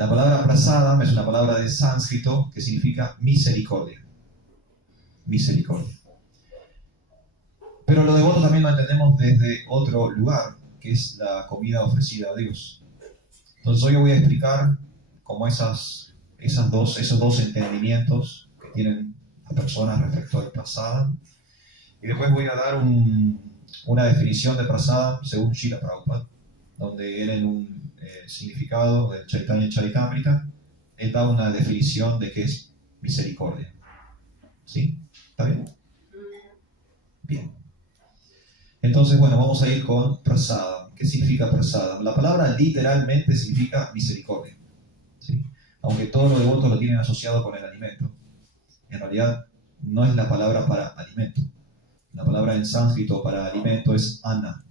La palabra prasadam es una palabra de sánscrito que significa misericordia. Misericordia. Pero los devotos también lo entendemos desde otro lugar, que es la comida ofrecida a Dios. Entonces hoy voy a explicar cómo esos dos entendimientos que tienen las personas respecto al prasadam. Y después voy a dar una definición de prasadam según Srila Prabhupada, donde él en un significado del Chaitanya Charitamrita, él da una definición de qué es misericordia. ¿Sí? ¿Está bien? Bien. Entonces, bueno, vamos a ir con prasadam. ¿Qué significa prasadam? La palabra literalmente significa misericordia. ¿Sí? Aunque todos los devotos lo tienen asociado con el alimento, en realidad no es la palabra para alimento. La palabra en sánscrito para alimento es anna,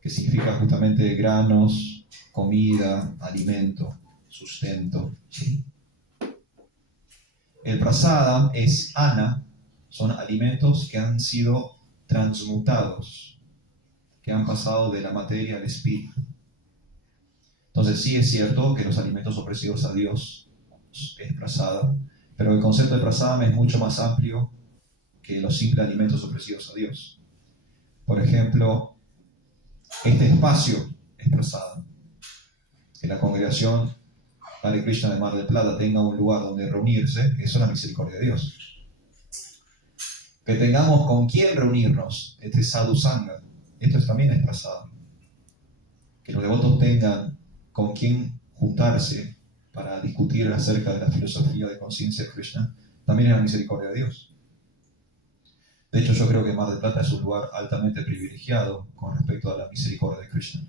que significa justamente granos, comida, alimento, sustento. ¿Sí? El prasadam es anna, son alimentos que han sido transmutados, que han pasado de la materia al espíritu. Entonces sí es cierto que los alimentos ofrecidos a Dios es prasadam, pero el concepto de prasadam es mucho más amplio que los simples alimentos ofrecidos a Dios. Por ejemplo, este espacio es prasadam. Que la congregación Hare Krishna de Mar del Plata tenga un lugar donde reunirse, eso es la misericordia de Dios. Que tengamos con quién reunirnos, este sadhu sangha, esto también es prasadam. Que los devotos tengan con quién juntarse para discutir acerca de la filosofía de conciencia de Krishna, también es la misericordia de Dios. De hecho, yo creo que Mar del Plata es un lugar altamente privilegiado con respecto a la misericordia de Krishna.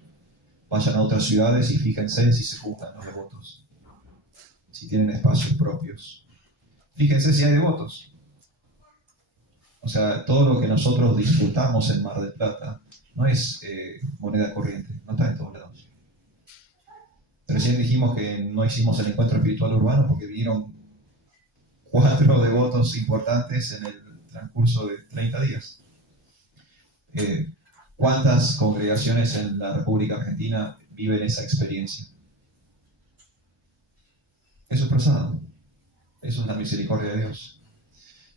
Vayan a otras ciudades y fíjense si se juntan los devotos, si tienen espacios propios. Fíjense si hay devotos. O sea, todo lo que nosotros disfrutamos en Mar del Plata no es moneda corriente, no está en todos lados. Recién dijimos que no hicimos el encuentro espiritual urbano porque vinieron 4 devotos importantes en el transcurso de 30 días. ¿Cuántas congregaciones en la República Argentina viven esa experiencia? Eso es prasadam. Eso es la misericordia de Dios.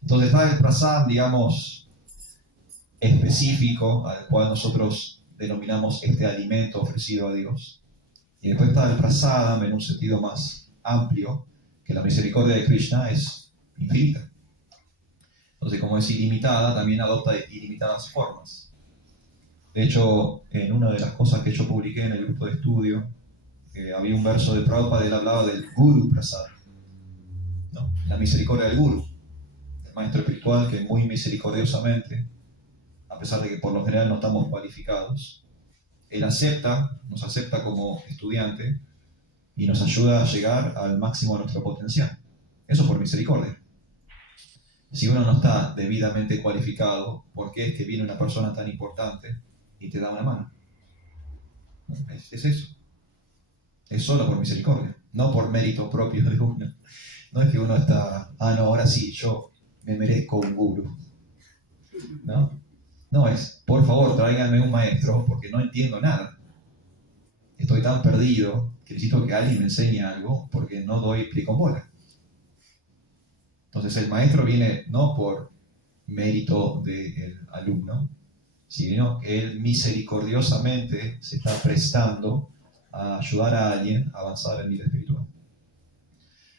Entonces está el prasadam, digamos, específico, al cual nosotros denominamos este alimento ofrecido a Dios. Y después está el prasadam en un sentido más amplio, que la misericordia de Krishna es infinita. Entonces, como es ilimitada, también adopta ilimitadas formas. De hecho, en una de las cosas que yo publiqué en el grupo de estudio, había un verso de Prabhupada, él hablaba del Guru Prasad, ¿no? La misericordia del Guru, el maestro espiritual que muy misericordiosamente, a pesar de que por lo general no estamos cualificados, él nos acepta como estudiante y nos ayuda a llegar al máximo de nuestro potencial. Eso por misericordia. Si uno no está debidamente cualificado, ¿por qué es que viene una persona tan importante y te da una mano? Es eso. Es solo por misericordia, no por mérito propio de uno. No es que uno está, no, ahora sí, yo me merezco un guru. ¿No? No es, por favor, tráiganme un maestro porque no entiendo nada. Estoy tan perdido que necesito que alguien me enseñe algo porque no doy pie con bola. Entonces el maestro viene no por mérito del alumno, sino que él misericordiosamente se está prestando a ayudar a alguien a avanzar en vida espiritual.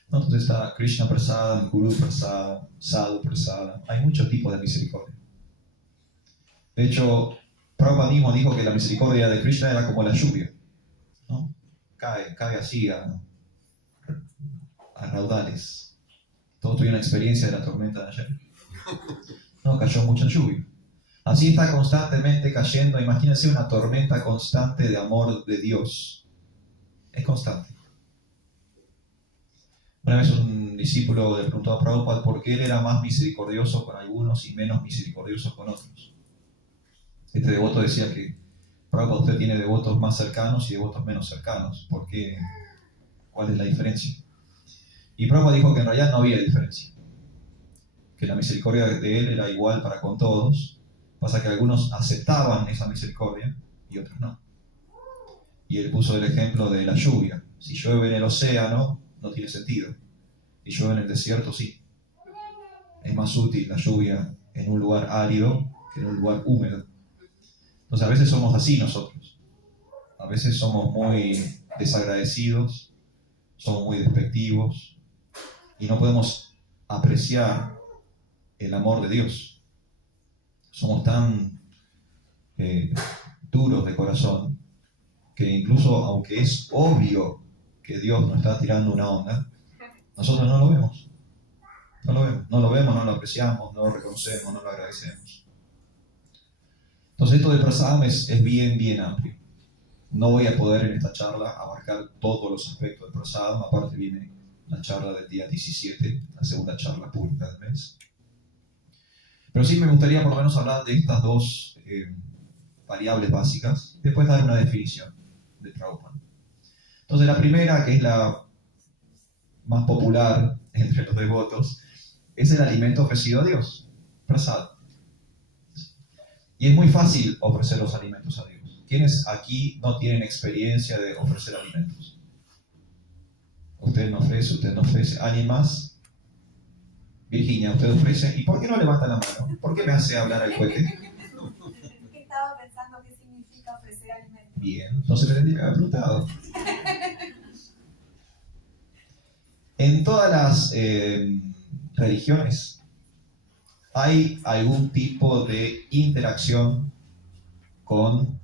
Entonces está Krishna Prasadam, Guru Prasadam, Sadhu Prasadam. Hay muchos tipos de misericordia. De hecho, Prabhupada mismo dijo que la misericordia de Krishna era como la lluvia, ¿no? Cae así a raudales. Todos tuvieron la experiencia de la tormenta de ayer. No, cayó mucha lluvia. Así está constantemente cayendo. Imagínense una tormenta constante de amor de Dios. Es constante. Una vez un discípulo le preguntó a Prabhupada por qué él era más misericordioso con algunos y menos misericordioso con otros. Este devoto decía que Prabhupada, usted tiene devotos más cercanos y devotos menos cercanos. ¿Por qué? ¿Cuál es la diferencia? Y Prabhupada dijo que en realidad no había diferencia. Que la misericordia de él era igual para con todos. Pasa que algunos aceptaban esa misericordia y otros no. Y él puso el ejemplo de la lluvia. Si llueve en el océano, no tiene sentido. Si llueve en el desierto, sí. Es más útil la lluvia en un lugar árido que en un lugar húmedo. Entonces a veces somos así nosotros. A veces somos muy desagradecidos, somos muy despectivos y no podemos apreciar el amor de Dios. Somos tan duros de corazón que incluso aunque es obvio que Dios nos está tirando una onda, nosotros no lo vemos. No lo vemos, no lo apreciamos, no lo reconocemos, no lo agradecemos. Entonces esto de Prasadam es bien amplio. No voy a poder en esta charla abarcar todos los aspectos de Prasadam, aparte viene la charla del día 17, la segunda charla pública del mes. Pero sí me gustaría por lo menos hablar de estas dos variables básicas, después dar una definición de Prabhupada. Entonces la primera, que es la más popular entre los devotos, es el alimento ofrecido a Dios, Prasad. Y es muy fácil ofrecer los alimentos a Dios. ¿Quiénes aquí no tienen experiencia de ofrecer alimentos? Usted no ofrece. ¿Alguien más? Virginia, usted ofrece. ¿Y por qué no levanta la mano? ¿Por qué me hace hablar al cohete? Estaba pensando qué significa ofrecer alimentos. Bien, entonces le tendría que haber preguntado. En todas las religiones hay algún tipo de interacción con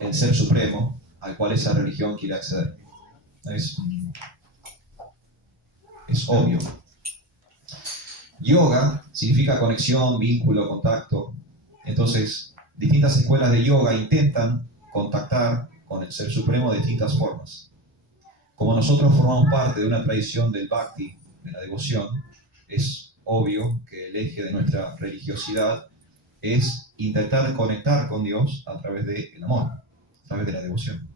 el Ser Supremo al cual esa religión quiere acceder. Es obvio. Yoga significa conexión, vínculo, contacto. Entonces, distintas escuelas de yoga intentan contactar con el Ser Supremo de distintas formas. Como nosotros formamos parte de una tradición del bhakti, de la devoción, es obvio que el eje de nuestra religiosidad es intentar conectar con Dios a través del amor, a través de la devoción.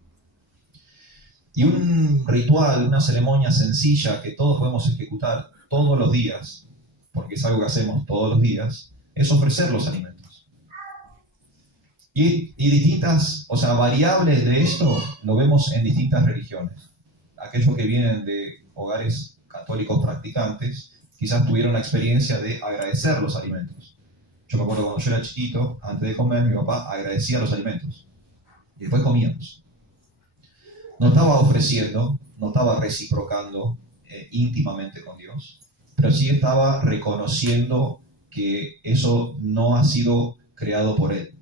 Y un ritual, una ceremonia sencilla que todos podemos ejecutar todos los días, porque es algo que hacemos todos los días, es ofrecer los alimentos. Y distintas, variables de esto lo vemos en distintas religiones. Aquellos que vienen de hogares católicos practicantes quizás tuvieron la experiencia de agradecer los alimentos. Yo me acuerdo cuando yo era chiquito, antes de comer, mi papá agradecía los alimentos. Y después comíamos. No estaba ofreciendo, no estaba reciprocando íntimamente con Dios, pero sí estaba reconociendo que eso no ha sido creado por él,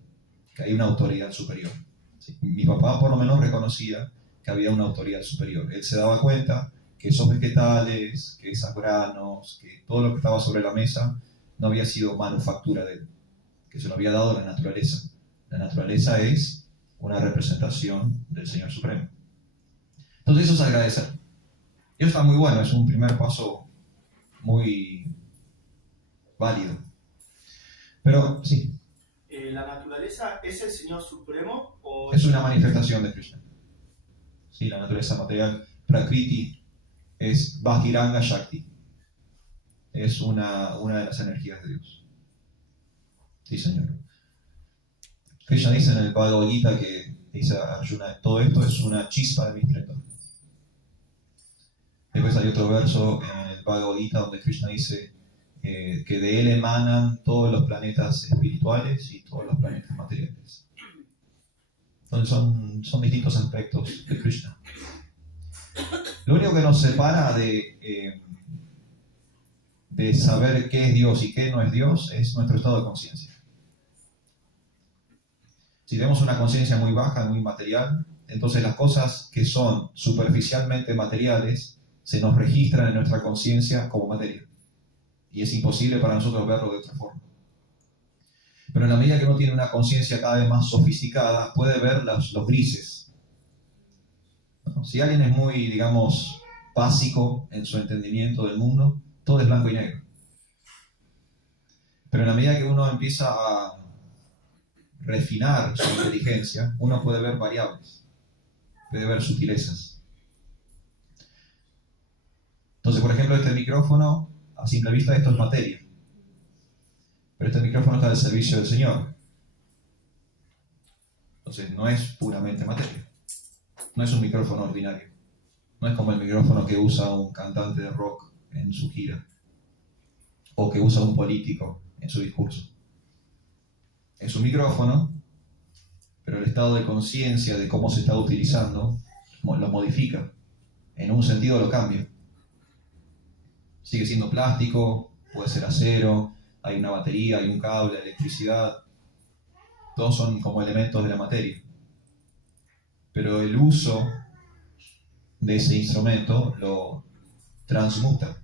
que hay una autoridad superior. ¿Sí? Mi papá por lo menos reconocía que había una autoridad superior. Él se daba cuenta que esos vegetales, que esos granos, que todo lo que estaba sobre la mesa no había sido manufactura de él, que se lo había dado la naturaleza. La naturaleza es una representación del Señor Supremo. Entonces eso es agradecer. Y eso está muy bueno, es un primer paso muy válido. Pero sí. ¿La naturaleza es el Señor Supremo o...? Es una manifestación de Krishna. Sí, la naturaleza material, Prakriti, es Bhakiranga Shakti. Es una de las energías de Dios. Sí, Señor. Krishna dice en el Bhagavad Gita que dice a Arjuna, todo esto es una chispa de mi esplendor. Después hay otro verso en el Bhagavad Gita donde Krishna dice que de él emanan todos los planetas espirituales y todos los planetas materiales. Entonces son distintos aspectos de Krishna. Lo único que nos separa de saber qué es Dios y qué no es Dios es nuestro estado de conciencia. Si tenemos una conciencia muy baja, muy material, entonces las cosas que son superficialmente materiales se nos registran en nuestra conciencia como materia. Y es imposible para nosotros verlo de otra forma. Pero en la medida que uno tiene una conciencia cada vez más sofisticada, puede ver los grises. ¿No? Si alguien es muy, digamos, básico en su entendimiento del mundo, todo es blanco y negro. Pero en la medida que uno empieza a refinar su inteligencia, uno puede ver variables, puede ver sutilezas. Entonces, por ejemplo, este micrófono, a simple vista, esto es materia. Pero este micrófono está al servicio del Señor. Entonces, no es puramente materia. No es un micrófono ordinario. No es como el micrófono que usa un cantante de rock en su gira o que usa un político en su discurso. Es un micrófono, pero el estado de conciencia de cómo se está utilizando lo modifica. En un sentido lo cambia. Sigue siendo plástico, puede ser acero, hay una batería, hay un cable, electricidad. Todos son como elementos de la materia. Pero el uso de ese instrumento lo transmuta,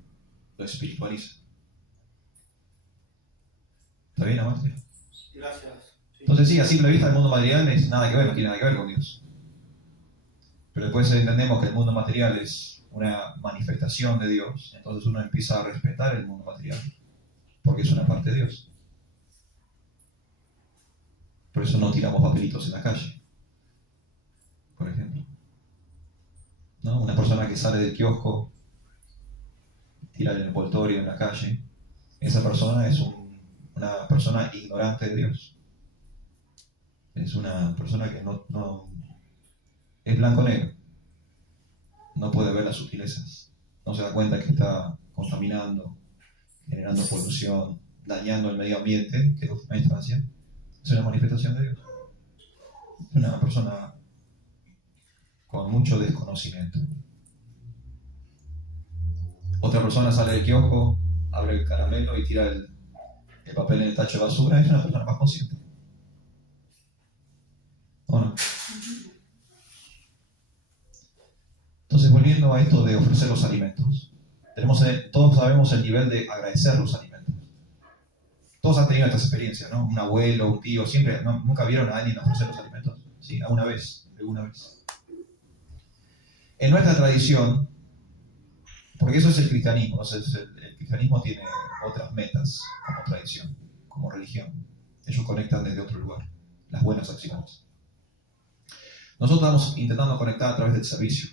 lo espiritualiza. ¿Está bien, Amante? Gracias. Sí. Entonces sí, a simple vista el mundo material es nada que ver, no tiene nada que ver con Dios. Pero después entendemos que el mundo material es una manifestación de Dios, entonces uno empieza a respetar el mundo material, porque es una parte de Dios. Por eso no tiramos papelitos en la calle, por ejemplo. ¿No? Una persona que sale del kiosco, tira el envoltorio en la calle, esa persona es una persona ignorante de Dios. Es una persona que no es blanco-negro. No puede ver las sutilezas. No se da cuenta que está contaminando, generando polución, dañando el medio ambiente, que es última instancia. Es una manifestación de Dios. Es una persona con mucho desconocimiento. Otra persona sale del kiosco, abre el caramelo y tira el papel en el tacho de basura. Es una persona más consciente. ¿O no? Entonces, volviendo a esto de ofrecer los alimentos, todos sabemos el nivel de agradecer los alimentos. Todos han tenido estas experiencias, ¿no? Un abuelo, un tío, siempre, nunca vieron a alguien ofrecer los alimentos. Sí, alguna vez. En nuestra tradición, porque eso es el cristianismo, entonces el cristianismo tiene otras metas como tradición, como religión. Ellos conectan desde otro lugar, las buenas acciones. Nosotros estamos intentando conectar a través del servicio.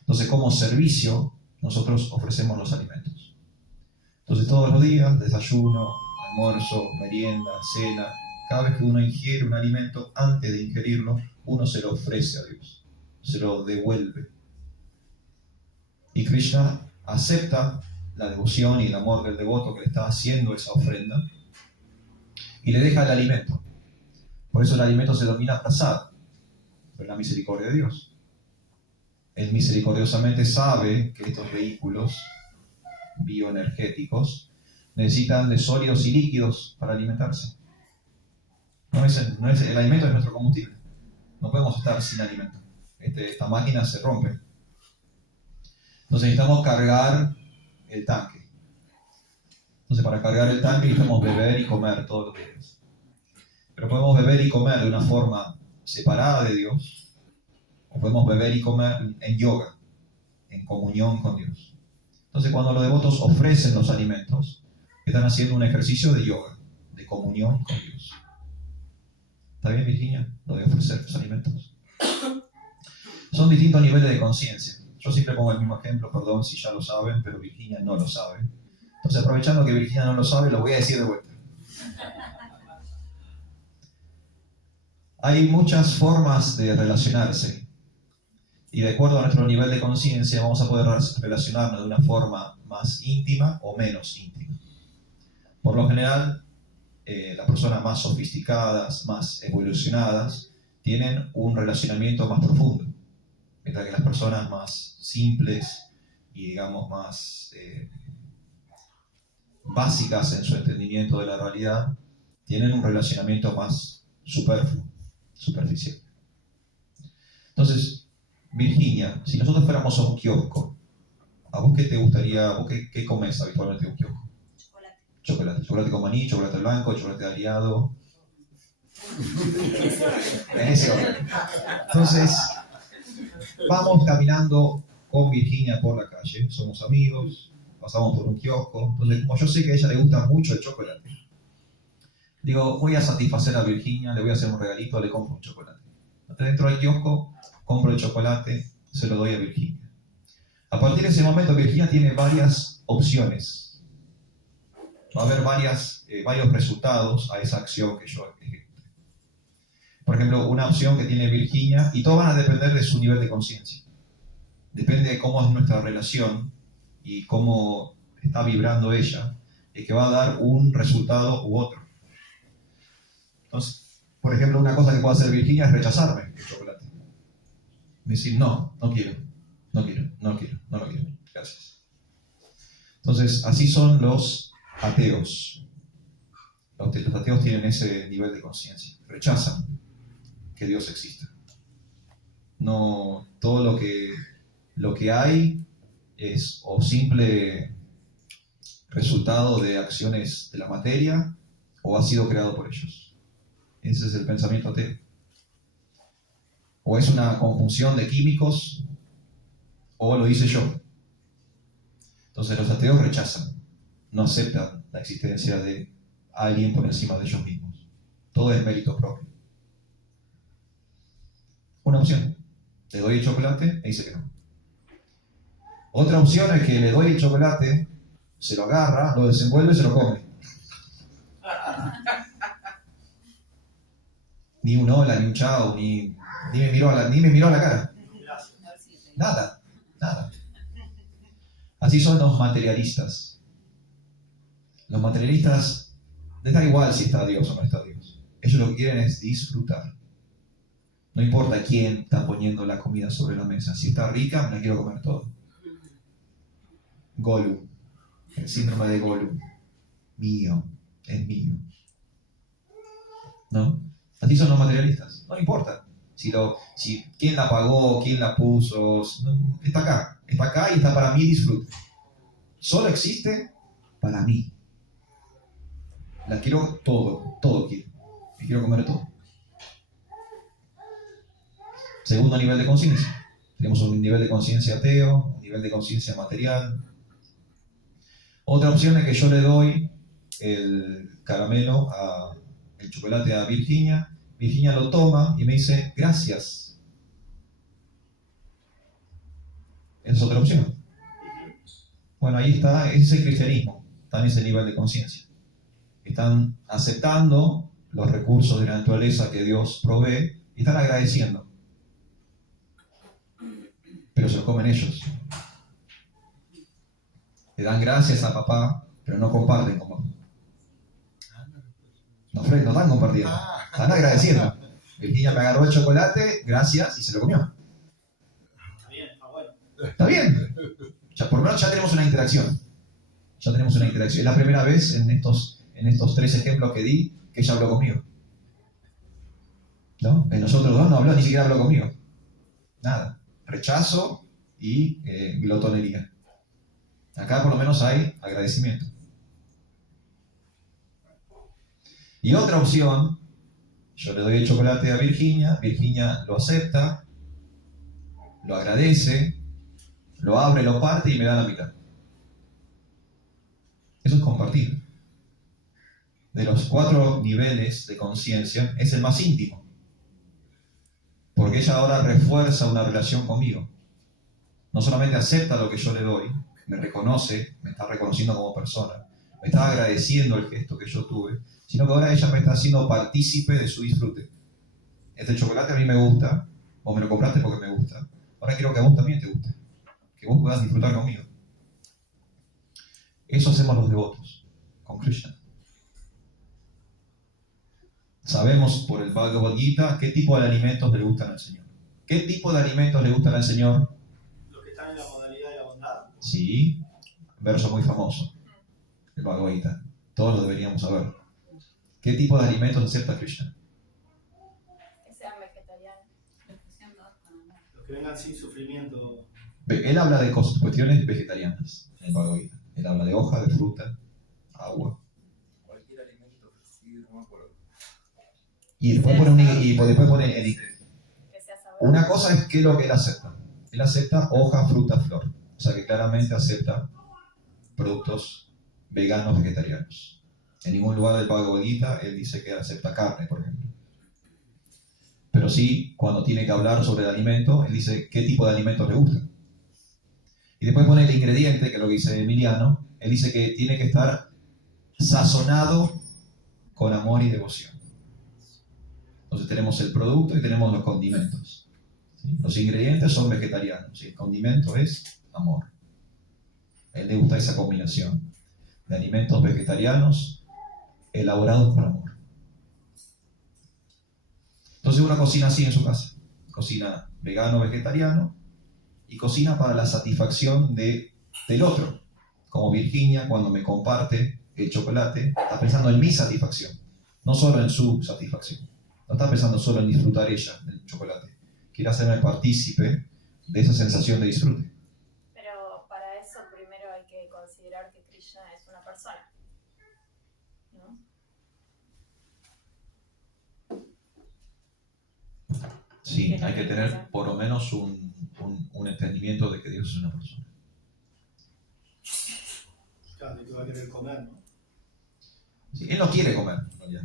Entonces, como servicio, nosotros ofrecemos los alimentos. Entonces, todos los días, desayuno, almuerzo, merienda, cena, cada vez que uno ingiere un alimento, antes de ingerirlo, uno se lo ofrece a Dios, se lo devuelve. Y Krishna acepta la devoción y el amor del devoto que le está haciendo esa ofrenda y le deja el alimento. Por eso el alimento se denomina prasad, por la misericordia de Dios. Él misericordiosamente sabe que estos vehículos bioenergéticos necesitan de sólidos y líquidos para alimentarse. El alimento es nuestro combustible. No podemos estar sin alimento. Esta máquina se rompe. Entonces necesitamos cargar el tanque. Entonces para cargar el tanque necesitamos beber y comer todos los días. Pero podemos beber y comer de una forma separada de Dios, o podemos beber y comer en yoga, en comunión con Dios. Entonces cuando los devotos ofrecen los alimentos, están haciendo un ejercicio de yoga, de comunión con Dios. ¿Está bien, Virginia? Lo de ofrecer los alimentos. Son distintos niveles de conciencia. Yo siempre pongo el mismo ejemplo, perdón si ya lo saben, pero Virginia no lo sabe. Entonces, aprovechando que Virginia no lo sabe, lo voy a decir de vuelta. Hay muchas formas de relacionarse. Y de acuerdo a nuestro nivel de conciencia, vamos a poder relacionarnos de una forma más íntima o menos íntima. Por lo general, las personas más sofisticadas, más evolucionadas, tienen un relacionamiento más profundo. Mientras que las personas más simples y, digamos, más básicas en su entendimiento de la realidad, tienen un relacionamiento más superficial. Entonces, Virginia, si nosotros fuéramos a un kiosco, ¿a vos qué te gustaría, o qué comes habitualmente en un kiosco? Chocolate. Chocolate con maní, chocolate blanco, chocolate aliado. En ese orden. Entonces, vamos caminando con Virginia por la calle, somos amigos, pasamos por un kiosco. Entonces, como yo sé que a ella le gusta mucho el chocolate, digo, voy a satisfacer a Virginia, le voy a hacer un regalito, le compro un chocolate. Entonces, dentro del kiosco, compro el chocolate, se lo doy a Virginia. A partir de ese momento, Virginia tiene varias opciones. Va a haber varios resultados a esa acción que yo ejecute. Por ejemplo, una opción que tiene Virginia, y todos van a depender de su nivel de conciencia, de depende de cómo es nuestra relación y cómo está vibrando ella, es que va a dar un resultado u otro. Entonces, por ejemplo, una cosa que puede hacer Virginia es rechazarme el chocolate. Decir, no quiero, no lo quiero, gracias. Entonces, así son los ateos. Los ateos tienen ese nivel de conciencia. Rechazan que Dios exista. No, todo lo que hay es o simple resultado de acciones de la materia o ha sido creado por ellos. Ese es el pensamiento ateo. O es una conjunción de químicos o lo hice yo. Entonces los ateos rechazan, no aceptan la existencia de alguien por encima de ellos mismos. Todo es mérito propio. Una opción, le doy el chocolate, me dice que no. Otra opción es que le doy el chocolate, se lo agarra, lo desenvuelve y se lo come. Ni un hola, ni un chao, ni me miró a la cara. Nada. Así son los materialistas. Los materialistas les da igual si está Dios o no está Dios. Ellos lo que quieren es disfrutar. No importa quién está poniendo la comida sobre la mesa. Si está rica, me la quiero comer todo. Gollum. El síndrome de Gollum. Mío. Es mío. ¿No? Así son los materialistas. No importa. Si quién la pagó, quién la puso. No, está acá y está para mi disfrute. Solo existe para mí. La quiero todo quiero. Y quiero comer todo. Segundo nivel de conciencia. Tenemos un nivel de conciencia ateo, un nivel de conciencia material. Otra opción es que yo le doy el caramelo, el chocolate a Virginia. Virginia lo toma y me dice, gracias. Esa es otra opción. Bueno, ahí está, ese es el cristianismo. Está en ese nivel de conciencia. Están aceptando los recursos de la naturaleza que Dios provee y están agradeciendo. Pero se lo comen ellos. Le dan gracias a papá, pero no comparten con papá. No están compartiendo. Están agradeciendo. Virginia me agarró el chocolate, gracias, y se lo comió. Está bien, está bueno. Está bien. Por lo menos ya tenemos una interacción. Es la primera vez en estos 3 ejemplos que di que ella habló conmigo. ¿No? En nosotros dos no habló, ni siquiera habló conmigo. Nada. Rechazo y glotonería. Acá por lo menos hay agradecimiento. Y otra opción, yo le doy el chocolate a Virginia lo acepta, lo agradece, lo abre, lo parte y me da la mitad. Eso es compartir. De los 4 niveles de conciencia, es el más íntimo. Porque ella ahora refuerza una relación conmigo. No solamente acepta lo que yo le doy, me reconoce, me está reconociendo como persona, me está agradeciendo el gesto que yo tuve, sino que ahora ella me está haciendo partícipe de su disfrute. Este chocolate a mí me gusta, vos me lo compraste porque me gusta. Ahora quiero que a vos también te guste, que vos puedas disfrutar conmigo. Eso hacemos los devotos con Krishna. Sabemos por el Bhagavad Gita qué tipo de alimentos le gustan al Señor. ¿Qué tipo de alimentos le gustan al Señor? Los que están en la modalidad de la bondad. Sí, verso muy famoso, el Bhagavad Gita. Todos lo deberíamos saber. ¿Qué tipo de alimentos acepta Krishna? Que sean vegetarianos. Los que vengan sin sufrimiento. Él habla de cuestiones vegetarianas en el Bhagavad Gita. Él habla de hoja, de fruta, agua. Cualquier alimento, sí, no me acuerdo. Y después pone el ingrediente. Que sea sabroso. Una cosa es qué es lo que él acepta. Él acepta hoja, fruta, flor. O sea que claramente acepta productos veganos, vegetarianos. En ningún lugar del Bhagavad Gita él dice que acepta carne, por ejemplo. Pero sí, cuando tiene que hablar sobre el alimento, él dice qué tipo de alimentos le gustan. Y después pone el ingrediente, que es lo que dice Emiliano. Él dice que tiene que estar sazonado con amor y devoción. Entonces tenemos el producto y tenemos los condimentos. ¿Sí? Los ingredientes son vegetarianos y el condimento es amor. A él le gusta esa combinación de alimentos vegetarianos elaborados por amor. Entonces uno cocina así en su casa. Cocina vegano, vegetariano y cocina para la satisfacción del otro. Como Virginia, cuando me comparte el chocolate, está pensando en mi satisfacción, no solo en su satisfacción. No está pensando solo en disfrutar ella del chocolate. Quiere hacerme partícipe de esa sensación de disfrute. Pero para eso primero hay que considerar que Krishna es una persona, ¿no? Sí, hay que tener por lo menos un entendimiento de que Dios es una persona. Claro, que va a querer comer, ¿no? Sí, él no quiere comer, en realidad,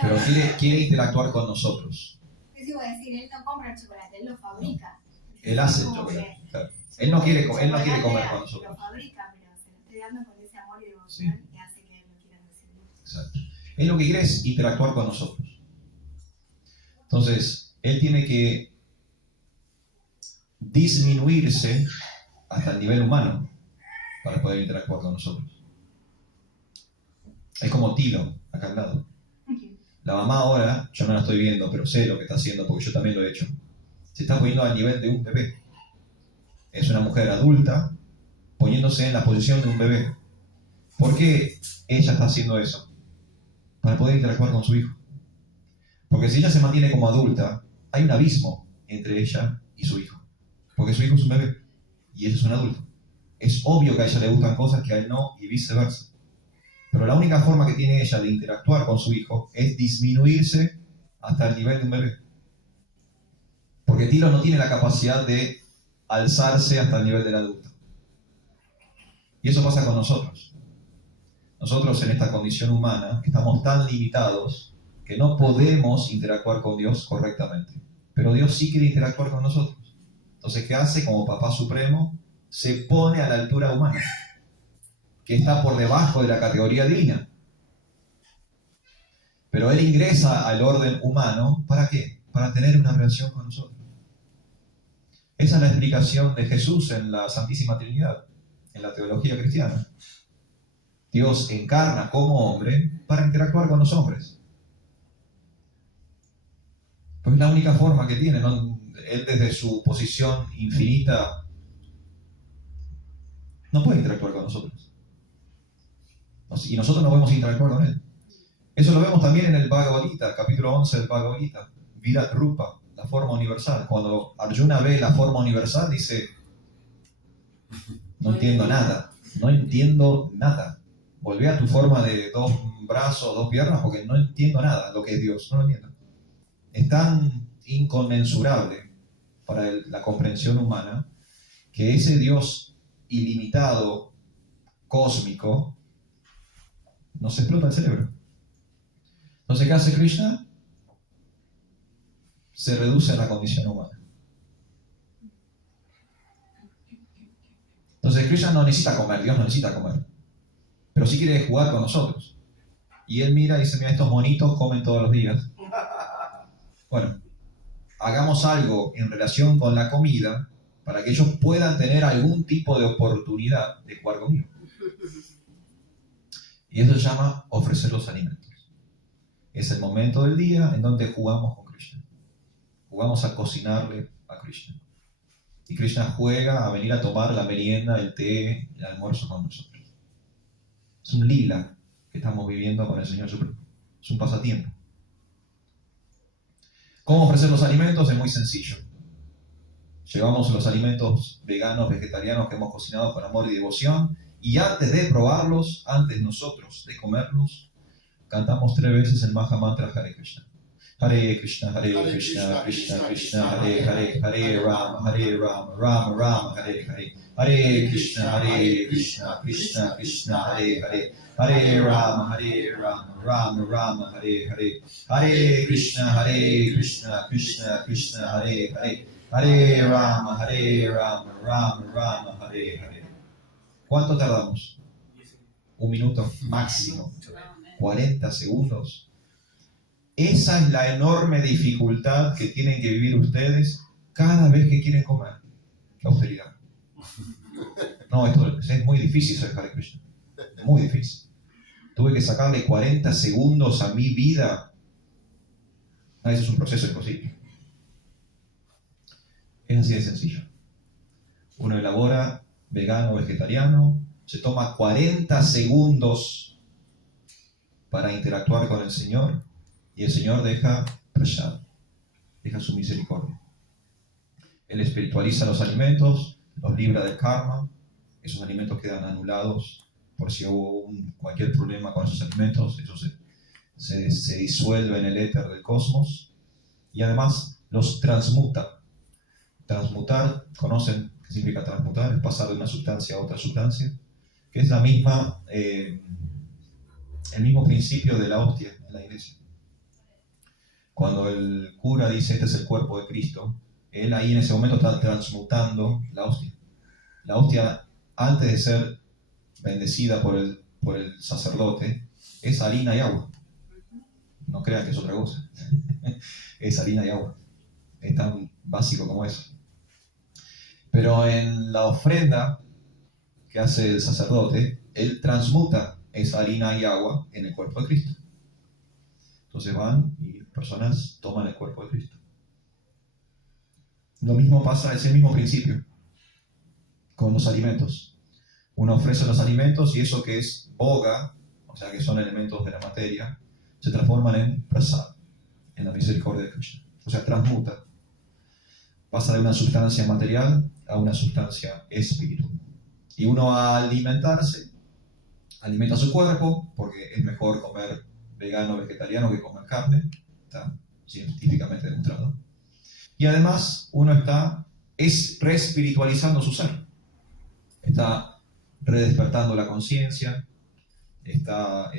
pero quiere interactuar con nosotros. Eso iba a decir, él no compra el chocolate, él lo fabrica. Él hace el Como chocolate. que Claro. Él no quiere comer con lo nosotros. fabrica, pero se lo estoy dando con ese amor y devoción que hace que él lo quiera recibir. Exacto. Él lo que quiere es interactuar con nosotros. Entonces, él tiene que disminuirse hasta el nivel humano para poder interactuar con nosotros. Es como Tilo, acá al lado. La mamá ahora, yo no la estoy viendo, pero sé lo que está haciendo porque yo también lo he hecho. Se está poniendo al nivel de un bebé. Es una mujer adulta poniéndose en la posición de un bebé. ¿Por qué ella está haciendo eso? Para poder interactuar con su hijo. Porque si ella se mantiene como adulta, hay un abismo entre ella y su hijo. Porque su hijo es un bebé y ella es un adulto. Es obvio que a ella le gustan cosas que a él no y viceversa. Pero la única forma que tiene ella de interactuar con su hijo es disminuirse hasta el nivel de un bebé. Porque Tilo no tiene la capacidad de alzarse hasta el nivel del adulto. Y eso pasa con nosotros. Nosotros en esta condición humana estamos tan limitados que no podemos interactuar con Dios correctamente. Pero Dios sí quiere interactuar con nosotros. Entonces, ¿qué hace? Como Papá Supremo, se pone a la altura humana, que está por debajo de la categoría divina. Pero Él ingresa al orden humano, ¿para qué? Para tener una relación con nosotros. Esa es la explicación de Jesús en la Santísima Trinidad, en la teología cristiana. Dios encarna como hombre para interactuar con los hombres. Pues es la única forma que tiene, ¿no? Él desde su posición infinita no puede interactuar con nosotros. Y nosotros no podemos interactuar con Él. Eso lo vemos también en el Bhagavad Gita, capítulo 11 del Bhagavad Gita. Virat Rupa, la forma universal. Cuando Arjuna ve la forma universal, dice, no entiendo nada, no entiendo nada. Volvé a tu forma de 2 brazos, 2 piernas, porque no entiendo nada lo que es Dios, no lo entiendo. Es tan inconmensurable para la comprensión humana que ese Dios ilimitado, cósmico, nos explota el cerebro. Entonces, ¿qué hace Krishna? Se reduce a la condición humana. Entonces, Krishna no necesita comer, Dios no necesita comer, pero sí quiere jugar con nosotros. Y él mira y dice, mira, estos monitos comen todos los días. Bueno, hagamos algo en relación con la comida para que ellos puedan tener algún tipo de oportunidad de jugar conmigo. Y eso se llama ofrecer los alimentos. Es el momento del día en donde jugamos con Krishna. Jugamos a cocinarle a Krishna. Y Krishna juega a venir a tomar la merienda, el té, el almuerzo con nosotros. Es un lila que estamos viviendo con el Señor Supremo. Es un pasatiempo. ¿Cómo ofrecer los alimentos? Es muy sencillo. Llevamos los alimentos veganos, vegetarianos que hemos cocinado con amor y devoción, y antes de probarlos, antes nosotros de comerlos, cantamos 3 veces el Maha Mantra Hare Krishna. Hare Krishna, Hare Krishna, Krishna Krishna, Hare Hare, Hare Rama, Rama Rama, Hare Hare. Hare Krishna, Krishna Krishna, Hare Hare. Hare Rama, Rama Rama, Hare Hare. Hare Krishna, Krishna Krishna, Hare Hare. Hare Rama, Rama Rama, Hare Hare. ¿Cuánto tardamos? 1 minuto máximo. 40 segundos. Esa es la enorme dificultad que tienen que vivir ustedes cada vez que quieren comer. La austeridad. No, esto es muy difícil ser Hare Krishna. Muy difícil. Tuve que sacarle 40 segundos a mi vida. Eso es un proceso imposible. Es así de sencillo. Uno elabora vegano o vegetariano, se toma 40 segundos para interactuar con el Señor y el Señor deja prasad, deja su misericordia. Él espiritualiza los alimentos, los libra del karma, esos alimentos quedan anulados por si hubo cualquier problema con esos alimentos, eso se disuelve en el éter del cosmos y además los transmuta. Transmutar, ¿conocen qué significa transmutar? Es pasar de una sustancia a otra sustancia, que es la misma, el mismo principio de la hostia en la iglesia. Cuando el cura dice este es el cuerpo de Cristo, él ahí en ese momento está transmutando la hostia. La hostia, antes de ser bendecida por el sacerdote, es harina y agua. No crean que es otra cosa. Es harina y agua. Es tan básico como eso. Pero en la ofrenda que hace el sacerdote, él transmuta esa harina y agua en el cuerpo de Cristo. Entonces van y personas toman el cuerpo de Cristo. Lo mismo pasa, es el mismo principio con los alimentos. Uno ofrece los alimentos y eso que es boga, o sea que son elementos de la materia, se transforman en prasad, en la misericordia de Krishna. O sea, transmuta. Pasa de una sustancia material a una sustancia espiritual. Y uno al alimentarse, alimenta su cuerpo, porque es mejor comer vegano o vegetariano que comer carne, está científicamente demostrado. Y además uno está reespiritualizando su ser. Está redespertando la conciencia, está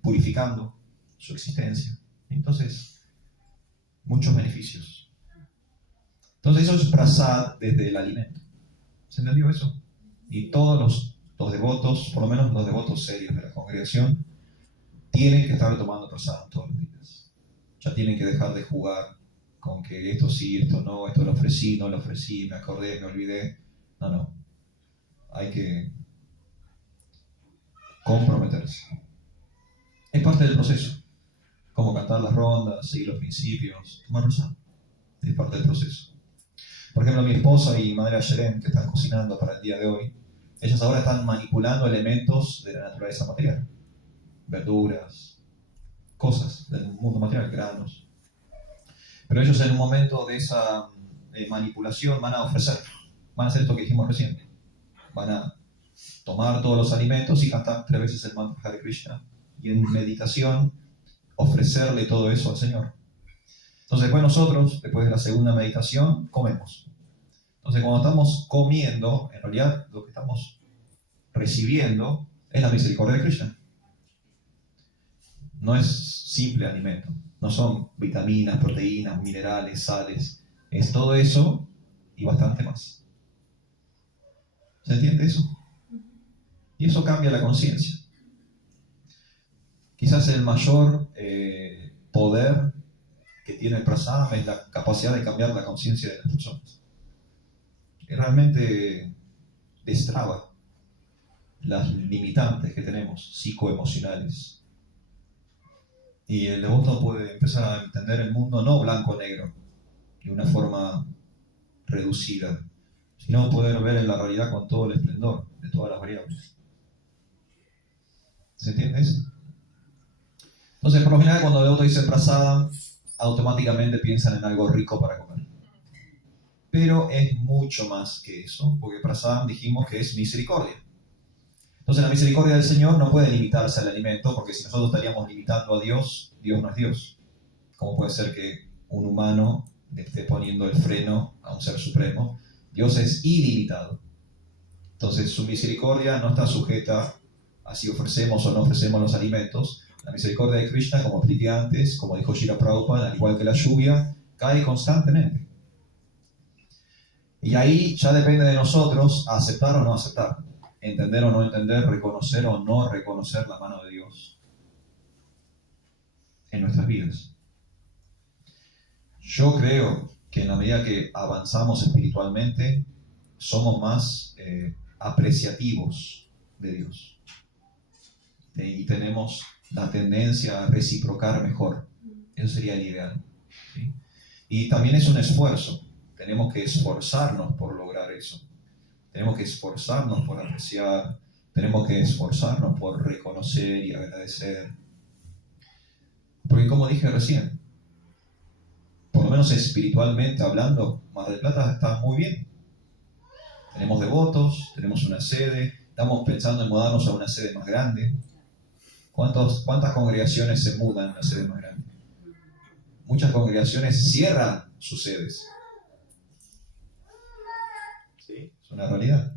purificando su existencia. Entonces, muchos beneficios. Entonces eso es prasad desde el alimento. ¿Se entendió eso? Y todos los devotos, por lo menos los devotos serios de la congregación, tienen que estar tomando prasad todos los días. Ya tienen que dejar de jugar con que esto sí, esto no, esto lo ofrecí, no lo ofrecí, me acordé, me olvidé. No. Hay que comprometerse. Es parte del proceso. Como cantar las rondas, seguir los principios, tomar prasad. Es parte del proceso. Por ejemplo, mi esposa y madre Ayeren, que están cocinando para el día de hoy, ellas ahora están manipulando elementos de la naturaleza material. Verduras, cosas del mundo material, granos. Pero ellos en un momento de esa manipulación van a ofrecer, van a hacer esto que dijimos recién. Van a tomar todos los alimentos y cantar 3 veces el mantra Hare Krishna y en meditación ofrecerle todo eso al Señor. Entonces después nosotros, después de la segunda meditación, comemos. Entonces cuando estamos comiendo, en realidad lo que estamos recibiendo es la misericordia de Krishna. No es simple alimento, no son vitaminas, proteínas, minerales, sales. Es todo eso y bastante más. ¿Se entiende eso? Y eso cambia la conciencia. Quizás el mayor poder que tiene el prasad es la capacidad de cambiar la conciencia de las personas. Que realmente destraba las limitantes que tenemos psicoemocionales. Y el devoto puede empezar a entender el mundo no blanco-negro, de una forma reducida, sino poder ver en la realidad con todo el esplendor de todas las variables. ¿Se entiende eso? Entonces, por lo general, cuando el devoto dice prasada, automáticamente piensan en algo rico para comer. Pero es mucho más que eso, porque prasada dijimos que es misericordia. Entonces, la misericordia del Señor no puede limitarse al alimento, porque si nosotros estaríamos limitando a Dios, Dios no es Dios. ¿Cómo puede ser que un humano le esté poniendo el freno a un ser supremo? Dios es ilimitado. Entonces, su misericordia no está sujeta a si ofrecemos o no ofrecemos los alimentos. La misericordia de Krishna, como expliqué antes, como dijo Srila Prabhupada, al igual que la lluvia, cae constantemente. Y ahí ya depende de nosotros aceptar o no aceptar, entender o no entender, reconocer o no reconocer la mano de Dios. en nuestras vidas. Yo creo que en la medida que avanzamos espiritualmente, somos más apreciativos de Dios. Y tenemos la tendencia a reciprocar mejor. Eso sería el ideal. ¿Sí? Y también es un esfuerzo. Tenemos que esforzarnos por lograr eso. Tenemos que esforzarnos por apreciar. Tenemos que esforzarnos por reconocer y agradecer. Porque como dije recién, por lo menos espiritualmente hablando, Mar del Plata está muy bien. Tenemos devotos, tenemos una sede, estamos pensando en mudarnos a una sede más grande. ¿Cuántas congregaciones se mudan a una sede más grande? Muchas congregaciones cierran sus sedes. ¿Sí? Es una realidad.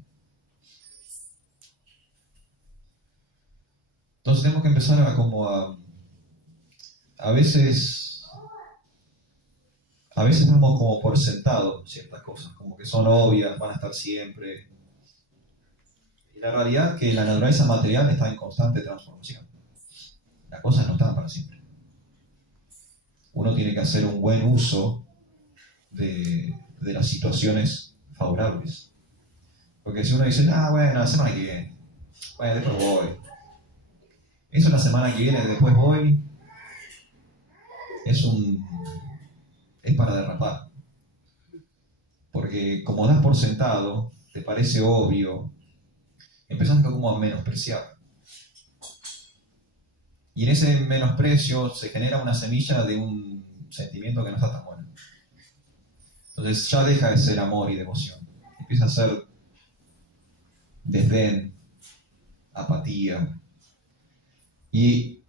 Entonces tenemos que empezar a veces damos como por sentado ciertas cosas, como que son obvias, van a estar siempre. Y la realidad es que la naturaleza material está en constante transformación. Las cosas no están para siempre. Uno tiene que hacer un buen uso de las situaciones favorables. Porque si uno dice, bueno, la semana que viene, bueno, después voy. Eso la semana que viene, después voy, es para derrapar. Porque como das por sentado, te parece obvio, empezás como a menospreciar. Y en ese menosprecio se genera una semilla de un sentimiento que no está tan bueno. Entonces ya deja de ser amor y devoción. Empieza a ser desdén, apatía. Y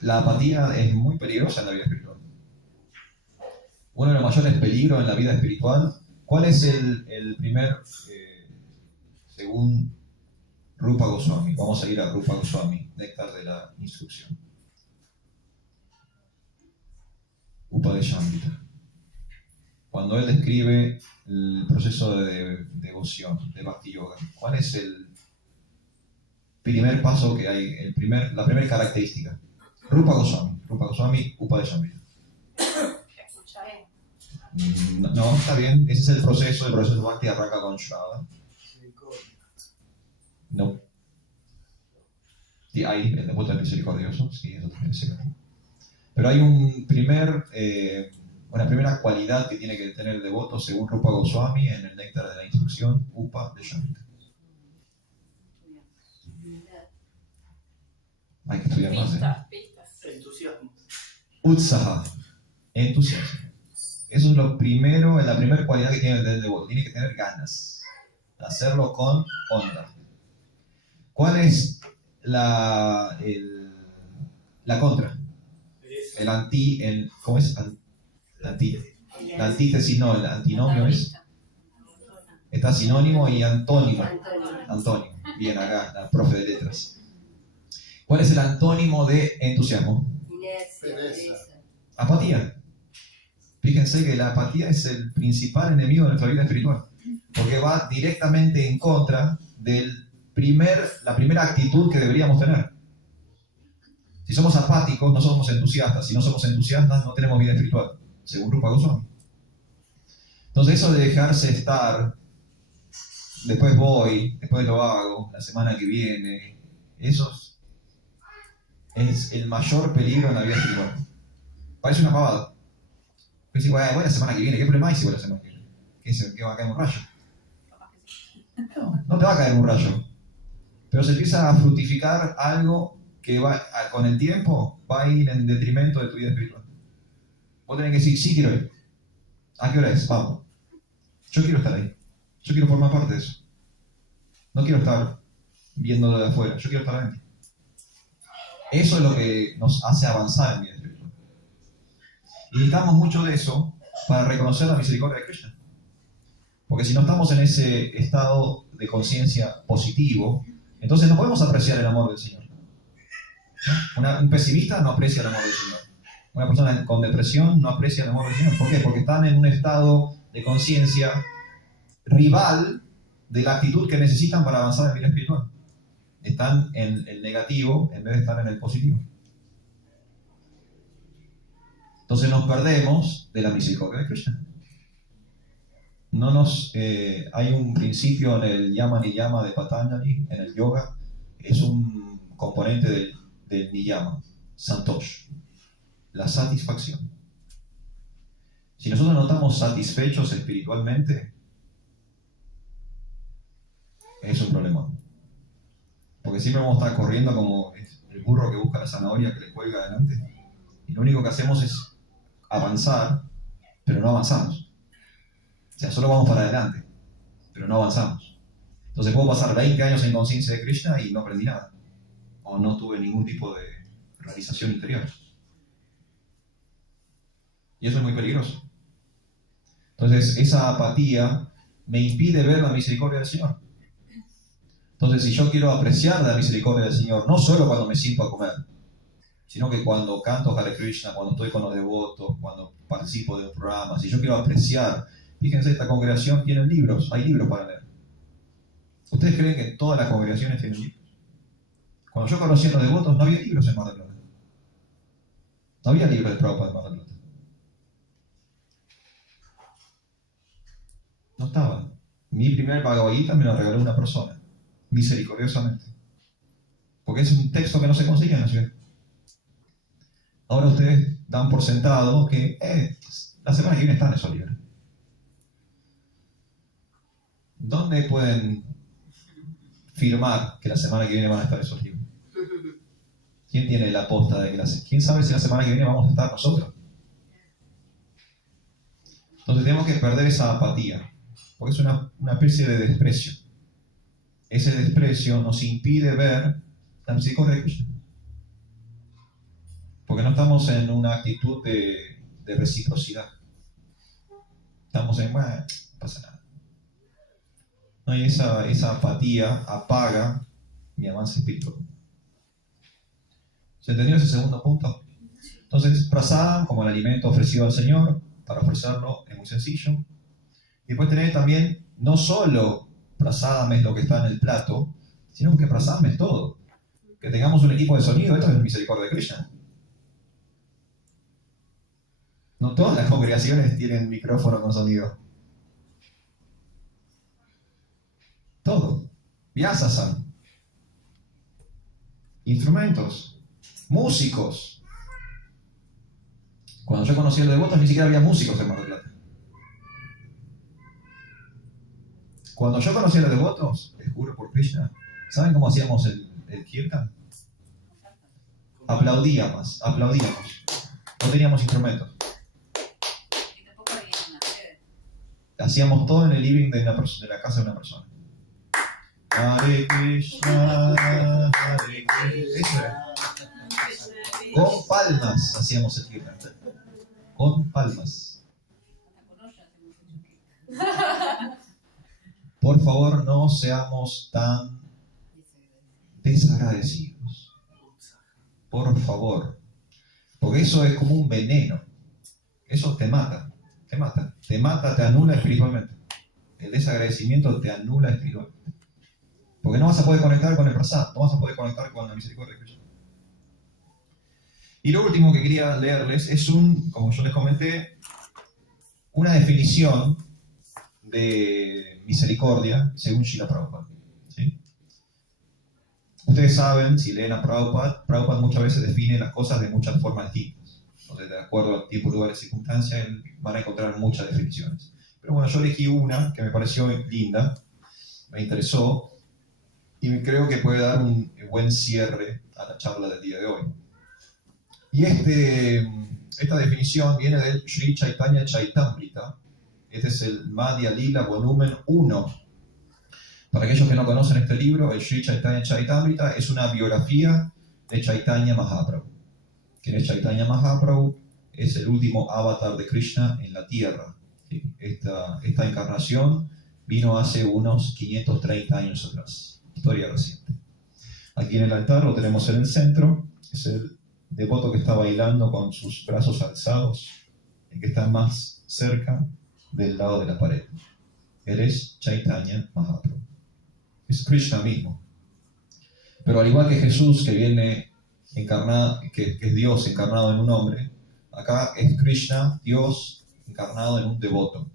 la apatía es muy peligrosa en la vida espiritual. Uno de los mayores peligros en la vida espiritual, ¿cuál es el primer, según Rupa Goswami? Vamos a ir a Rupa Goswami, néctar de la instrucción. Upadeshamrita. Cuando él describe el proceso de devoción, de Bhakti Yoga, ¿cuál es el primer paso que hay, la primera característica? Rupa Goswami, Upadeshamrita. No, está bien, ese es el proceso de Bhakti arranca con Shraddha. No. Y hay el devoto del misericordioso, sí, eso también es cierto. Pero hay una primera cualidad que tiene que tener el devoto según Rupa Goswami en el néctar de la instrucción, Upadeshamrita. Hay que estudiar más, Pistas. Entusiasmo. Utsaha, entusiasmo. Eso es la primera cualidad que tiene el devoto. Tiene que tener ganas. Hacerlo con onda. ¿Cuál es la contra? ¿Cómo es? La antítesis, no, el antinomio es. Está sinónimo y antónimo. Antónimo. Bien, acá, la profe de letras. ¿Cuál es el antónimo de entusiasmo? Pereza. Apatía. Fíjense que la apatía es el principal enemigo de nuestra vida espiritual, porque va directamente en contra de la primera actitud que deberíamos tener. Si somos apáticos, no somos entusiastas. Si no somos entusiastas, no tenemos vida espiritual, según Rupa Goswami. Entonces eso de dejarse estar, después lo hago, la semana que viene, eso es el mayor peligro en la vida espiritual. Parece una pavada. Pero si, bueno, la semana que viene, ¿qué problema hay si voy la semana que viene? ¿Qué va a caer un rayo? No te va a caer un rayo. Pero se empieza a fructificar algo que con el tiempo va a ir en detrimento de tu vida espiritual. Vos tenés que decir, sí quiero ir. ¿A qué hora es? Vamos. Yo quiero estar ahí. Yo quiero formar parte de eso. No quiero estar viéndolo de afuera. Yo quiero estar adentro. Eso es lo que nos hace avanzar en vida espiritual. Y necesitamos mucho de eso para reconocer la misericordia de Krishna. Porque si no estamos en ese estado de conciencia positivo, entonces no podemos apreciar el amor del Señor. ¿No? Un pesimista no aprecia el amor del Señor. Una persona con depresión no aprecia el amor del Señor. ¿Por qué? Porque están en un estado de conciencia rival de la actitud que necesitan para avanzar en vida espiritual. Están en el negativo en vez de estar en el positivo. Entonces nos perdemos de la misericordia de Krishna. Hay un principio en el Yama Niyama de Patanjali, en el yoga, es un componente del Niyama, Santosh, la satisfacción. Si nosotros no estamos satisfechos espiritualmente, es un problema. Porque siempre vamos a estar corriendo como el burro que busca la zanahoria que le cuelga adelante. Y lo único que hacemos es avanzar, pero no avanzamos. O sea, solo vamos para adelante, pero no avanzamos. Entonces puedo pasar 20 años en conciencia de Krishna y no aprendí nada. O no tuve ningún tipo de realización interior. Y eso es muy peligroso. Entonces esa apatía me impide ver la misericordia del Señor. Entonces si yo quiero apreciar la misericordia del Señor, no solo cuando me siento a comer, sino que cuando canto Hare Krishna, cuando estoy con los devotos, cuando participo de un programa, si yo quiero apreciar. Fíjense, esta congregación tiene libros, hay libros para leer. ¿Ustedes creen que todas las congregaciones tienen libros? Cuando yo conocí a los devotos, no había libros en Mar del Plata. No había libros de Prabhupada en Mar del Plata. No estaban. Mi primer Bhagavad Gita me lo regaló una persona, misericordiosamente. Porque es un texto que no se consigue en la ciudad. Ahora ustedes dan por sentado que la semana que viene están esos libros. ¿Dónde pueden firmar que la semana que viene van a estar esos libros? ¿Quién tiene la posta de clase? ¿Quién sabe si la semana que viene vamos a estar nosotros? Entonces tenemos que perder esa apatía, porque es una especie de desprecio. Ese desprecio nos impide ver la misericordia de Krishna. Porque no estamos en una actitud de reciprocidad. Estamos en, bueno, no pasa nada. No, y esa apatía apaga mi avance espiritual. ¿Se entendió ese segundo punto? Entonces, prasadam como el alimento ofrecido al Señor, para ofrecerlo es muy sencillo. Y después tener también, no solo prasadam es lo que está en el plato, sino que prasadam es todo. Que tengamos un equipo de sonido, esto es misericordia de Krishna. No todas las congregaciones tienen micrófono con sonido. Todo. Vyasa-san. Instrumentos. Músicos. Cuando yo conocí a los devotos ni siquiera había músicos en Mar del Plata. Cuando yo conocí a los devotos, les juro por Krishna, ¿saben cómo hacíamos el kirtan? Aplaudíamos. No teníamos instrumentos. Y tampoco había una sede. Hacíamos todo en el living de la casa de una persona. Hare Krishna, Hare Krishna. Eso era. Con palmas hacíamos el kirtan. Con palmas. Hasta con olla hacemos mucho. Por favor, no seamos tan desagradecidos. Por favor. Porque eso es como un veneno. Eso te mata. Te anula espiritualmente. El desagradecimiento te anula espiritualmente. Porque no vas a poder conectar con el prasad, no vas a poder conectar con la misericordia de Krishna. Y lo último que quería leerles es como yo les comenté, una definición de misericordia según Srila Prabhupada. ¿Sí? Ustedes saben, si leen a Prabhupada muchas veces define las cosas de muchas formas distintas. Entonces, de acuerdo al tiempo, lugar y circunstancia, van a encontrar muchas definiciones. Pero bueno, yo elegí una que me pareció linda, me interesó, y creo que puede dar un buen cierre a la charla del día de hoy. Y esta definición viene del Sri Chaitanya Chaitamrita. Este es el Madhya Lila volumen 1. Para aquellos que no conocen este libro, el Sri Chaitanya Chaitamrita es una biografía de Chaitanya Mahaprabhu. ¿Quién es Chaitanya Mahaprabhu? Es el último avatar de Krishna en la tierra. Esta encarnación vino hace unos 530 años atrás. Historia reciente. Aquí en el altar lo tenemos en el centro, es el devoto que está bailando con sus brazos alzados, el que está más cerca del lado de la pared. Él es Chaitanya Mahaprabhu. Es Krishna mismo. Pero al igual que Jesús, que viene encarnado, que es Dios encarnado en un hombre, Acá es Krishna, Dios encarnado en un devoto,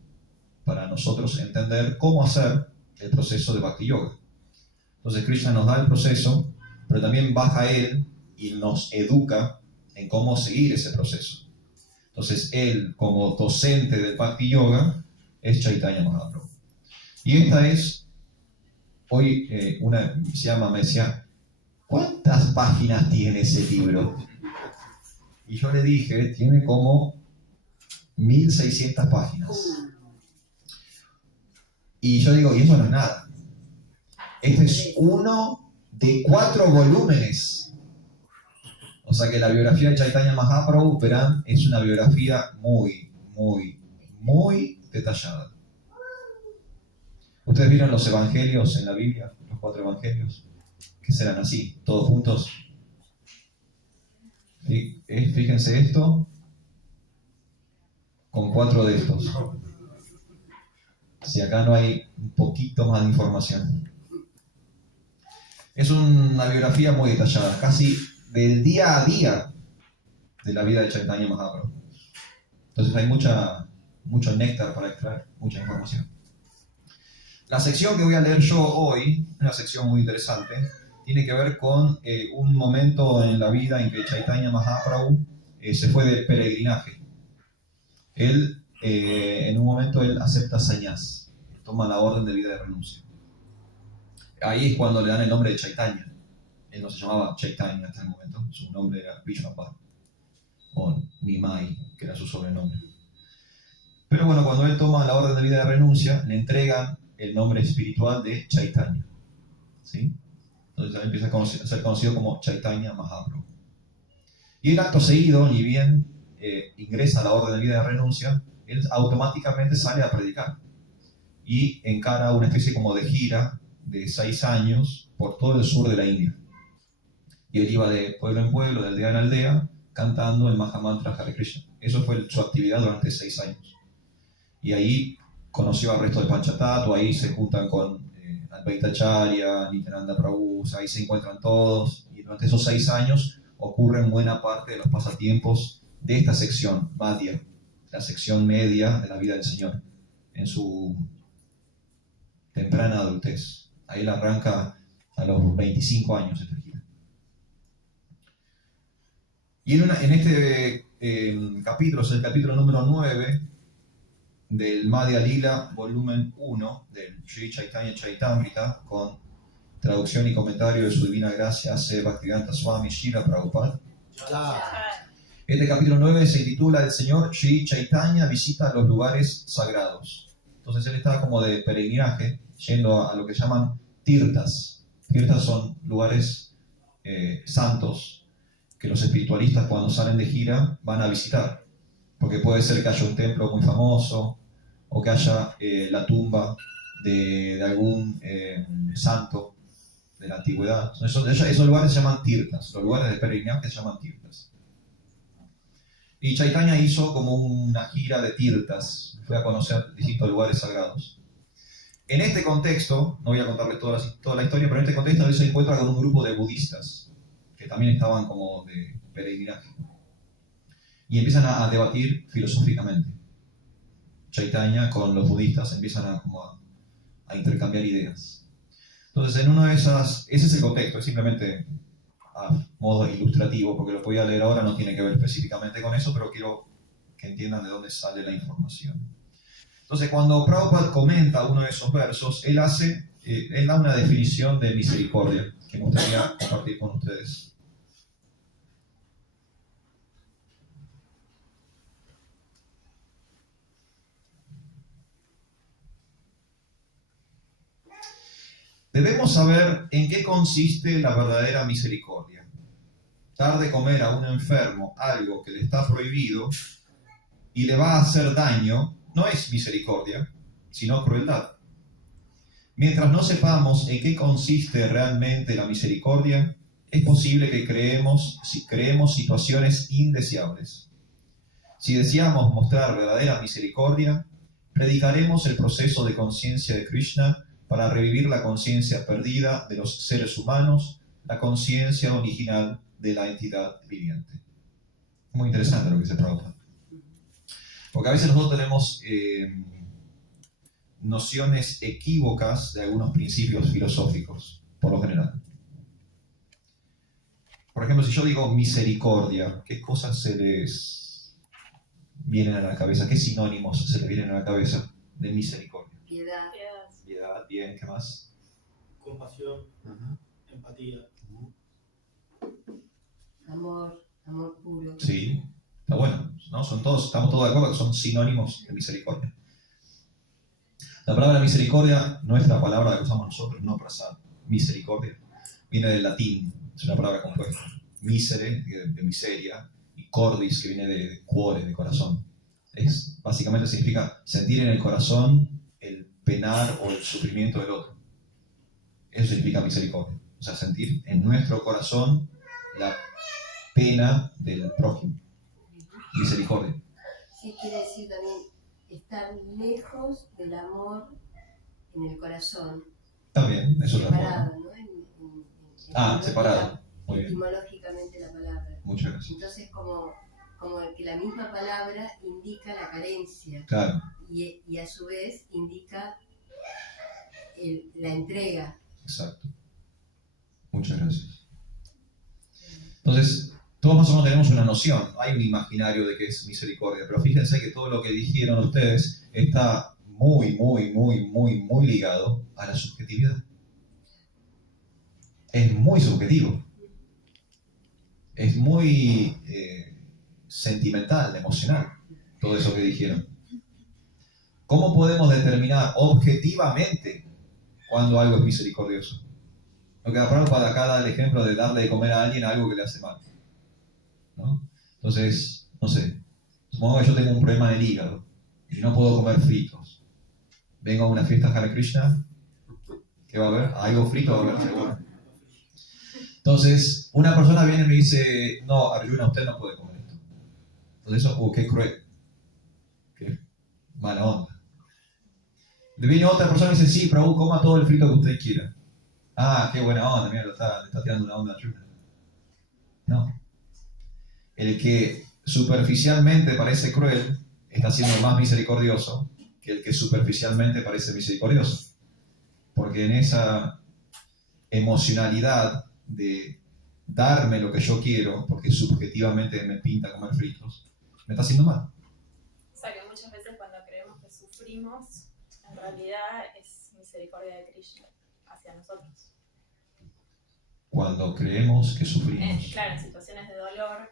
para nosotros entender cómo hacer el proceso de Bhakti Yoga. Entonces Krishna nos da el proceso, pero también baja Él y nos educa en cómo seguir ese proceso. Entonces Él, como docente del Bhakti Yoga, es Chaitanya Mahaprabhu. Y esta es, hoy me decía, ¿cuántas páginas tiene ese libro? Y yo le dije, tiene como 1600 páginas. Y yo digo, y eso no es nada. Este es uno de 4 volúmenes. O sea que la biografía de Chaitanya Mahaprabhu, verán, es una biografía muy, muy, muy detallada. ¿Ustedes vieron los evangelios en la Biblia? Los 4 evangelios. Que serán así, todos juntos. ¿Sí? Fíjense esto, con 4 de estos. Si acá no hay un poquito más de información. Es una biografía muy detallada, casi del día a día de la vida de Chaitanya Mahaprabhu. Entonces hay mucho néctar para extraer, mucha información. La sección que voy a leer yo hoy, una sección muy interesante, tiene que ver con un momento en la vida en que Chaitanya Mahaprabhu se fue de peregrinaje. Él, en un momento, él acepta sannyas, toma la orden de vida de renuncia. Ahí es cuando le dan el nombre de Chaitanya. Él no se llamaba Chaitanya hasta el momento, su nombre era Vishwapad, o Nimai, que era su sobrenombre. Pero bueno, cuando él toma la orden de vida de renuncia, le entregan el nombre espiritual de Chaitanya. ¿Sí? Entonces él empieza a ser conocido como Chaitanya Mahaprabhu. Y el acto seguido, ni bien ingresa a la orden de vida de renuncia, él automáticamente sale a predicar. Y encara una especie como de gira de 6 años por todo el sur de la India. Y él iba de pueblo en pueblo, de aldea en aldea, cantando el Mahamantra Hare Krishna. Eso fue su actividad durante 6 años. Y ahí conoció al resto del Panchatattva, ahí se juntan con Advaitacharya, Nityananda Prabhu, ahí se encuentran todos. Y durante esos 6 años ocurren buena parte de los pasatiempos de esta sección, Madhya, la sección media de la vida del Señor, en su temprana adultez. Ahí él arranca a los 25 años esta gira. Y en este capítulo, es el capítulo número 9 del Madhya Lila, volumen 1, del Sri Chaitanya Chaitamrita, con traducción y comentario de su divina gracia C. Bhaktivedanta Swami Srila Prabhupada. Este capítulo 9 se titula El Señor Sri Chaitanya visita los lugares sagrados. Entonces él estaba como de peregrinaje, yendo a lo que llaman tirtas. Tirtas son lugares santos que los espiritualistas cuando salen de gira van a visitar. Porque puede ser que haya un templo muy famoso, o que haya la tumba de algún santo de la antigüedad. Esos lugares se llaman tirtas, los lugares de peregrinaje se llaman tirtas. Y Chaitanya hizo como una gira de tirtas, fue a conocer distintos lugares sagrados. En este contexto, no voy a contarles toda la historia, pero en este contexto él se encuentra con un grupo de budistas, que también estaban como de peregrinaje. Y empiezan a debatir filosóficamente. Chaitanya con los budistas empiezan a intercambiar ideas. Entonces, en una de esas, ese es el contexto, es simplemente a modo ilustrativo, porque lo que voy a leer ahora no tiene que ver específicamente con eso, pero quiero que entiendan de dónde sale la información. Entonces, cuando Prabhupada comenta uno de esos versos, él da una definición de misericordia que me gustaría compartir con ustedes. Debemos saber en qué consiste la verdadera misericordia. Dar de comer a un enfermo algo que le está prohibido y le va a hacer daño no es misericordia, sino crueldad. Mientras no sepamos en qué consiste realmente la misericordia, es posible que creemos situaciones indeseables. Si deseamos mostrar verdadera misericordia, predicaremos el proceso de conciencia de Krishna para revivir la conciencia perdida de los seres humanos, la conciencia original de la entidad viviente. Muy interesante lo que dice Prabhupada. Porque a veces nosotros tenemos nociones equívocas de algunos principios filosóficos, por lo general. Por ejemplo, si yo digo misericordia, ¿qué cosas se les vienen a la cabeza? ¿Qué sinónimos se les vienen a la cabeza de misericordia? Piedad. Piedad, bien, ¿qué más? Compasión, empatía. Amor puro. Sí, está bueno, ¿no? Estamos todos de acuerdo que son sinónimos de misericordia. La palabra misericordia, nuestra palabra que usamos nosotros, no prasad, misericordia, viene del latín, es una palabra compuesta. Misere, de miseria, y cordis, que viene de cuore, de corazón. Básicamente significa sentir en el corazón el penar o el sufrimiento del otro. Eso significa misericordia. O sea, sentir en nuestro corazón la pena del prójimo. Misericordia. Sí, quiere decir también estar lejos del amor en el corazón. También, eso es otra Separado, forma. ¿no? Separado. Muy bien. Etimológicamente la palabra. Muchas gracias. Entonces, como que la misma palabra indica la carencia. Claro. Y a su vez indica la entrega. Exacto. Muchas gracias. Entonces, todos más o menos tenemos una noción, hay un imaginario de qué es misericordia, pero fíjense que todo lo que dijeron ustedes está muy ligado a la subjetividad. Es muy subjetivo. Es muy sentimental, emocional, todo eso que dijeron. ¿Cómo podemos determinar objetivamente cuando algo es misericordioso? Lo que para acá da el ejemplo de darle de comer a alguien algo que le hace mal, ¿no? Entonces, no sé, supongo que yo tengo un problema del hígado y no puedo comer fritos. Vengo a una fiesta Hare Krishna, ¿qué va a haber? Algo frito va a haber seguro. Entonces, una persona viene y me dice, no, Arjuna, usted no puede comer esto. Entonces eso, qué cruel, qué mala onda. Le viene otra persona y dice, sí, Prabhu, coma todo el frito que usted quiera. Ah, qué buena onda, mira, le está tirando una onda a Arjuna. No. El que superficialmente parece cruel está siendo más misericordioso que el que superficialmente parece misericordioso. Porque en esa emocionalidad de darme lo que yo quiero, porque subjetivamente me pinta comer fritos, me está haciendo mal. O sea que muchas veces cuando creemos que sufrimos, en realidad es misericordia de Krishna hacia nosotros. Cuando creemos que sufrimos. Claro, en situaciones de dolor,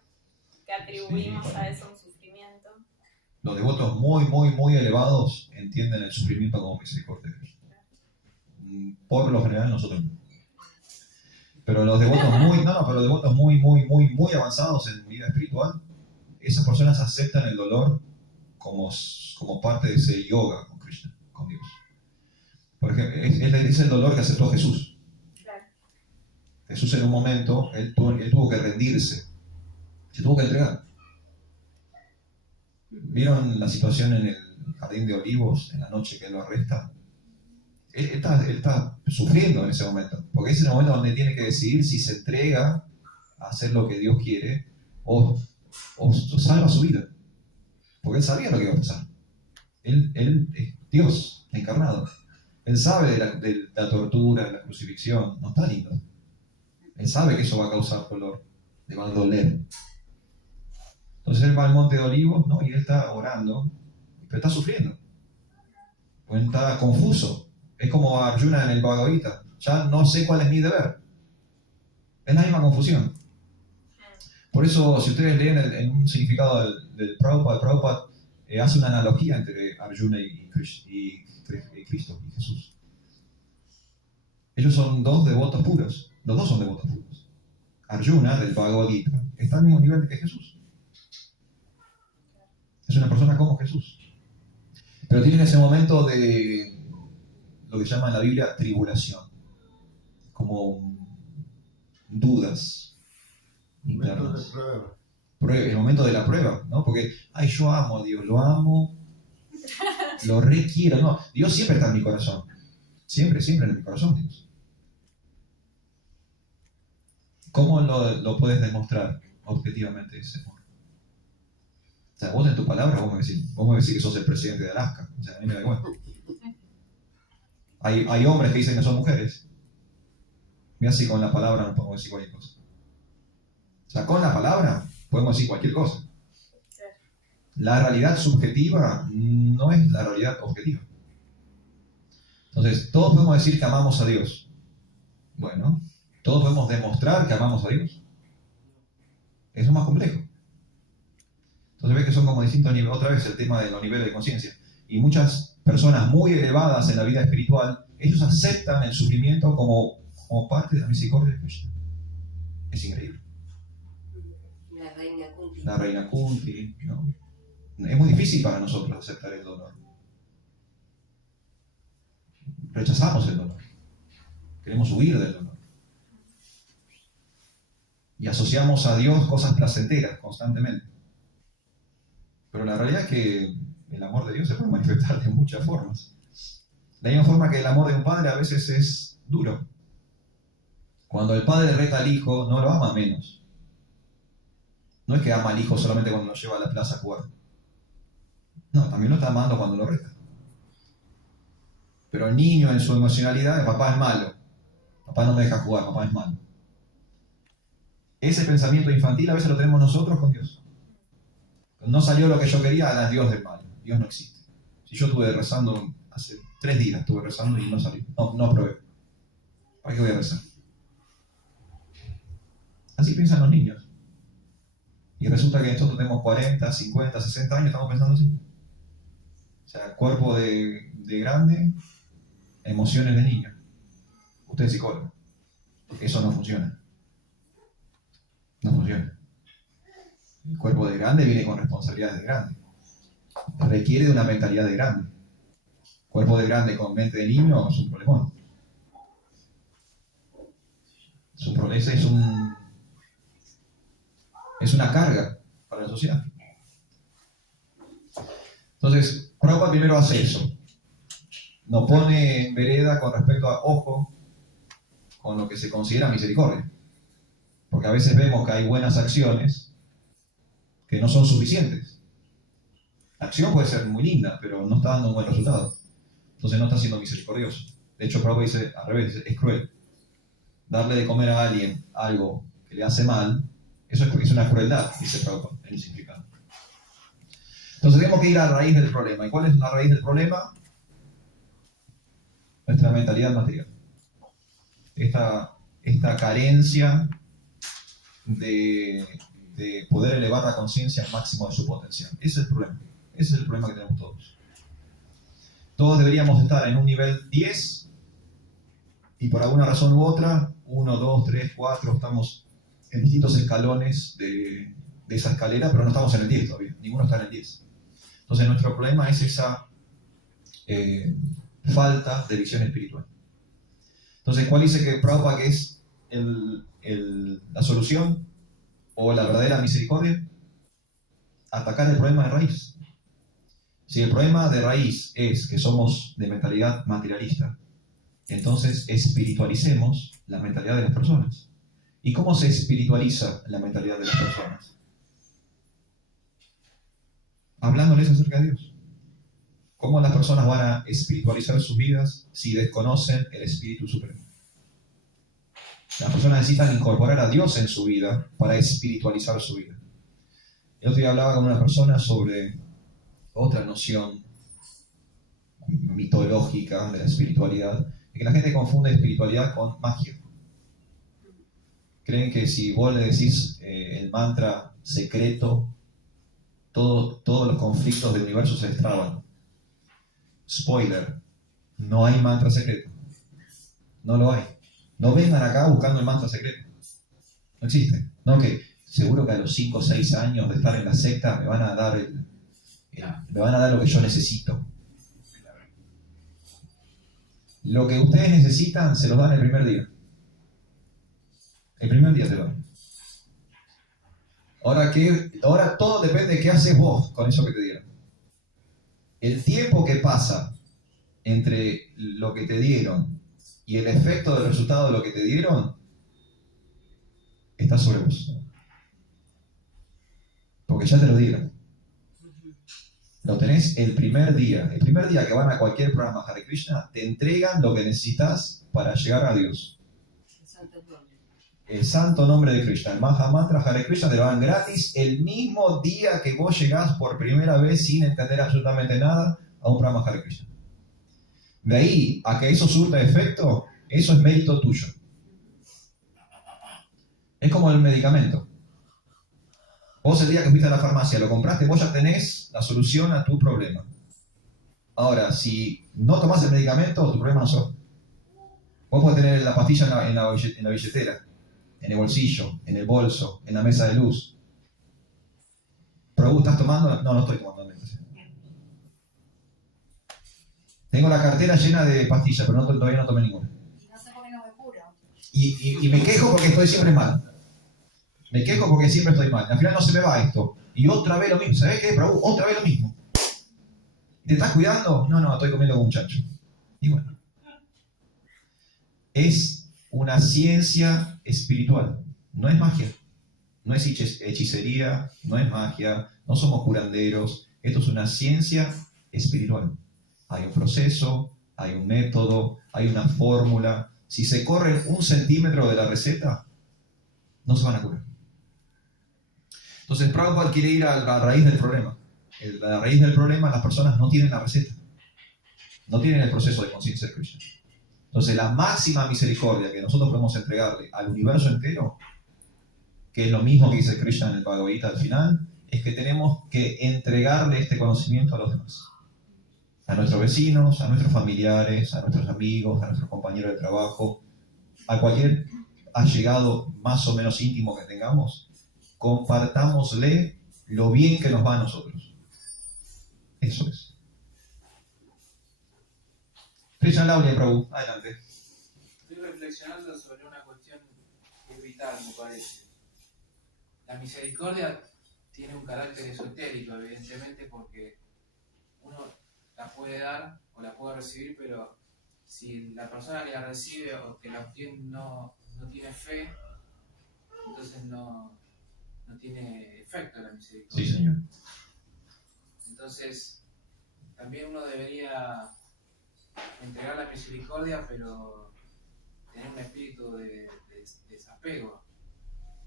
que atribuimos a eso un sufrimiento. Los devotos muy elevados entienden el sufrimiento como misericordia. Por lo general nosotros no. Pero los devotos muy avanzados en vida espiritual, esas personas aceptan el dolor como parte de ese yoga con Krishna, con Dios. Por ejemplo, es el dolor que aceptó Jesús. Claro. Jesús en un momento, él tuvo que rendirse, se tuvo que entregar. ¿Vieron la situación en el Jardín de Olivos, en la noche que él lo arresta? Él está sufriendo en ese momento, porque es el momento donde tiene que decidir si se entrega a hacer lo que Dios quiere o salva su vida. Porque él sabía lo que iba a pasar. Él es Dios encarnado. Él sabe de la tortura, de la crucifixión. No está lindo. Él sabe que eso va a causar dolor, le va a doler. Entonces él va al monte de Olivos, ¿no? Y él está orando, pero está sufriendo. Pues está confuso. Es como Arjuna en el Bhagavad Gita. Ya no sé cuál es mi deber. Es la misma confusión. Por eso, si ustedes leen en un significado del Prabhupada hace una analogía entre Arjuna y Cristo y Jesús. Ellos son dos devotos puros. Los dos son devotos puros. Arjuna, del Bhagavad Gita, está al mismo nivel que Jesús. Es una persona como Jesús. Pero tiene ese momento de lo que llama en la Biblia tribulación, como dudas internas. El momento de la prueba, ¿no? Porque, yo amo a Dios, lo amo, lo requiero, no. Dios siempre está en mi corazón, siempre en mi corazón, Dios. ¿Cómo lo puedes demostrar objetivamente ese amor? sea, vos en tu palabra, vos me decís que sos el presidente de Alaska. O sea, a mí me da igual. Hay hombres que dicen que son mujeres. Mira si con la palabra no podemos decir cualquier cosa. O sea, con la palabra podemos decir cualquier cosa. La realidad subjetiva no es la realidad objetiva. Entonces, todos podemos decir que amamos a Dios. Bueno, todos podemos demostrar que amamos a Dios. Eso es más complejo. Entonces ves que son como distintos niveles. Otra vez el tema de los niveles de conciencia. Y muchas personas muy elevadas en la vida espiritual, ellos aceptan el sufrimiento como parte de la misericordia de Krishna. Es increíble. La reina Kunti, ¿no? Es muy difícil para nosotros aceptar el dolor. Rechazamos el dolor. Queremos huir del dolor. Y asociamos a Dios cosas placenteras constantemente. Pero la realidad es que el amor de Dios se puede manifestar de muchas formas. De la misma forma que el amor de un padre a veces es duro. Cuando el padre reta al hijo, no lo ama menos. No es que ama al hijo solamente cuando lo lleva a la plaza a jugar. No, también lo está amando cuando lo reta. Pero el niño en su emocionalidad, papá es malo. Papá no me deja jugar, papá es malo. Ese pensamiento infantil a veces lo tenemos nosotros con Dios. No salió lo que yo quería, Dios del mal. Dios no existe. Si yo estuve rezando, hace 3 días estuve rezando y no salió. No aprobé. ¿Para qué voy a rezar? Así piensan los niños. Y resulta que nosotros tenemos 40, 50, 60 años, estamos pensando así. O sea, cuerpo de grande, emociones de niño. Usted es psicólogo. Eso no funciona. No funciona. El cuerpo de grande viene con responsabilidades de grande. Requiere de una mentalidad de grande. Cuerpo de grande con mente de niño es un problemón. Es una carga para la sociedad. Entonces, Prabhupada primero hace eso. Nos pone en vereda con respecto a, ojo, con lo que se considera misericordia. Porque a veces vemos que hay buenas acciones que no son suficientes. La acción puede ser muy linda, pero no está dando un buen resultado. Entonces no está siendo misericordioso. De hecho, Prabhupada dice al revés, es cruel. Darle de comer a alguien algo que le hace mal, eso es una crueldad, dice Prabhupada en el significado. Entonces tenemos que ir a la raíz del problema. ¿Y cuál es la raíz del problema? Nuestra mentalidad material. Esta carencia de poder elevar la conciencia al máximo de su potencial. Ese es el problema. Ese es el problema que tenemos todos. Todos deberíamos estar en un nivel 10 y por alguna razón u otra, 1, 2, 3, 4, estamos en distintos escalones de esa escalera, pero no estamos en el 10 todavía. Ninguno está en el 10. Entonces nuestro problema es esa falta de visión espiritual. Entonces, ¿cuál dice que Prabhupada que es la solución o la verdadera misericordia? Atacar el problema de raíz. Si el problema de raíz es que somos de mentalidad materialista, entonces espiritualicemos la mentalidad de las personas. ¿Y cómo se espiritualiza la mentalidad de las personas? Hablándoles acerca de Dios. ¿Cómo las personas van a espiritualizar sus vidas si desconocen el Espíritu Supremo? Las personas necesitan incorporar a Dios en su vida para espiritualizar su vida. El otro día hablaba con una persona sobre otra noción mitológica de la espiritualidad, de que la gente confunde espiritualidad con magia. Creen que si vos le decís el mantra secreto, todos los conflictos del universo se destraban. Spoiler, no hay mantra secreto. No lo hay. No vengan acá buscando el mantra secreto. No existe. No, que seguro que a los 5 o 6 años de estar en la secta me van a dar lo que yo necesito. Lo que ustedes necesitan se los dan el primer día. El primer día te lo dan. Ahora todo depende de qué haces vos con eso que te dieron. El tiempo que pasa entre lo que te dieron y el efecto del resultado de lo que te dieron está sobre vos. Porque ya te lo dieron. Lo tenés el primer día. El primer día que van a cualquier programa Hare Krishna, te entregan lo que necesitas para llegar a Dios. El santo nombre de Krishna, el Maha Mantra Hare Krishna, te lo dan gratis el mismo día que vos llegás por primera vez sin entender absolutamente nada a un programa Hare Krishna. De ahí a que eso surta efecto, eso es mérito tuyo. Es como el medicamento. Vos el día que fuiste a la farmacia lo compraste, vos ya tenés la solución a tu problema. Ahora, si no tomás el medicamento, tu problema no sos. Vos podés tener la pastilla en la billetera, en el bolsillo, en el bolso, en la mesa de luz. ¿Pero vos estás tomando? No, no estoy tomando medicación. Tengo la cartera llena de pastillas, pero todavía no tomé ninguna. Y no sé por qué no me curo. Y me quejo porque estoy siempre mal. Me quejo porque siempre estoy mal. Al final no se me va esto. Y otra vez lo mismo. ¿Sabés qué? Pero otra vez lo mismo. ¿Te estás cuidando? No, estoy comiendo como un chancho. Y bueno. Es una ciencia espiritual. No es magia. No es hechicería. No es magia. No somos curanderos. Esto es una ciencia espiritual. Hay un proceso, hay un método, hay una fórmula. Si se corre 1 centímetro de la receta, no se van a curar. Entonces Prabhupada quiere ir a la raíz del problema. La raíz del problema, las personas no tienen la receta. No tienen el proceso de conciencia de Krishna. Entonces la máxima misericordia que nosotros podemos entregarle al universo entero, que es lo mismo que dice Krishna en el Bhagavad Gita al final, es que tenemos que entregarle este conocimiento a los demás. A nuestros vecinos, a nuestros familiares, a nuestros amigos, a nuestros compañeros de trabajo, a cualquier allegado más o menos íntimo que tengamos, compartámosle lo bien que nos va a nosotros. Eso es. Krishna Laulia, Prabhu, adelante. Estoy reflexionando sobre una cuestión que es vital, me parece. La misericordia tiene un carácter esotérico, evidentemente, porque uno la puede dar o la puede recibir, pero si la persona que la recibe o que la obtiene no tiene fe, entonces no tiene efecto la misericordia. Sí, señor. Entonces, también uno debería entregar la misericordia, pero tener un espíritu de desapego.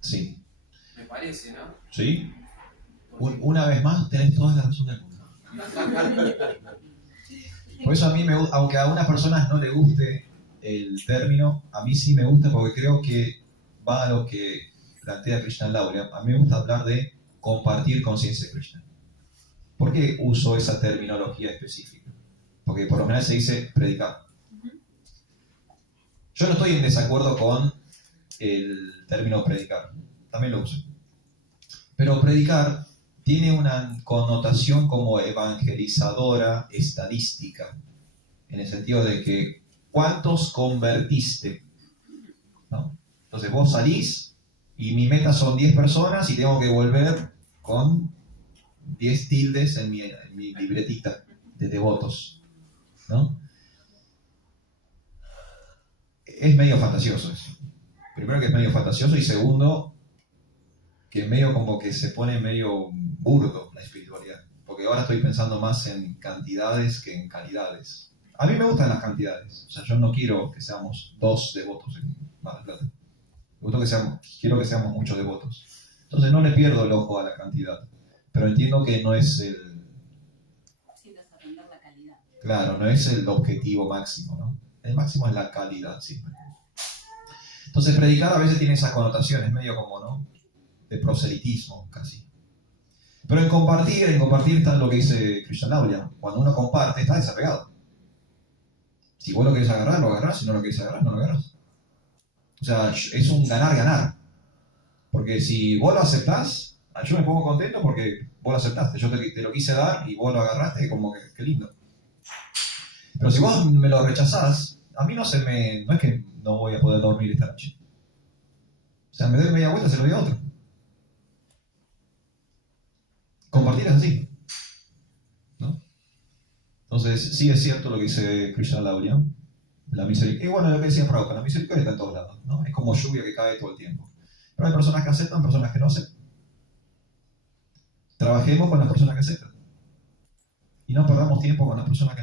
Sí. Me parece, ¿no? ¿Sí? Porque Una vez más, tenés toda la razón del mundo. Por eso a mí, aunque a unas personas no le guste el término, a mí sí me gusta porque creo que va a lo que plantea Krishna Laulia. A mí me gusta hablar de compartir conciencia de Krishna. ¿Por qué uso esa terminología específica? Porque por lo general se dice predicar. Yo no estoy en desacuerdo con el término predicar. También lo uso. Pero predicar tiene una connotación como evangelizadora estadística, en el sentido de que ¿cuántos convertiste? ¿No? Entonces vos salís y mi meta son 10 personas y tengo que volver con 10 tildes en mi libretita de devotos, ¿no? Es medio fantasioso eso. Primero que es medio fantasioso y segundo que medio como que se pone medio burdo la espiritualidad, porque ahora estoy pensando más en cantidades que en calidades. A mí me gustan las cantidades, o sea, yo no quiero que seamos 2 devotos en Mar del Plata. Quiero que seamos muchos devotos. Entonces no le pierdo el ojo a la cantidad, pero entiendo que no es el... Sin desaprender la calidad. Claro, no es el objetivo máximo, ¿no? El máximo es la calidad siempre. Entonces predicar a veces tiene esas connotaciones, medio como, ¿no? De proselitismo, casi. Pero en compartir está lo que dice Krishna Laulia. Cuando uno comparte, está desapegado. Si vos lo querés agarrar, lo agarrás. Si no lo querés agarrar, no lo agarrás. O sea, es un ganar-ganar. Porque si vos lo aceptás, yo me pongo contento porque vos lo aceptaste. Yo te lo quise dar y vos lo agarraste, como que qué lindo. Pero si vos me lo rechazás, a mí no es que no voy a poder dormir esta noche. O sea, me doy media vuelta y se lo doy a otro. Compartir es así, ¿no? Entonces, sí es cierto lo que dice Krishna Laulia, la misericordia. Y bueno, lo que decía Prabhupada, la misericordia está en todos lados, ¿no? Es como lluvia que cae todo el tiempo. Pero hay personas que aceptan, personas que no aceptan. Trabajemos con las personas que aceptan. Y no perdamos tiempo con las personas que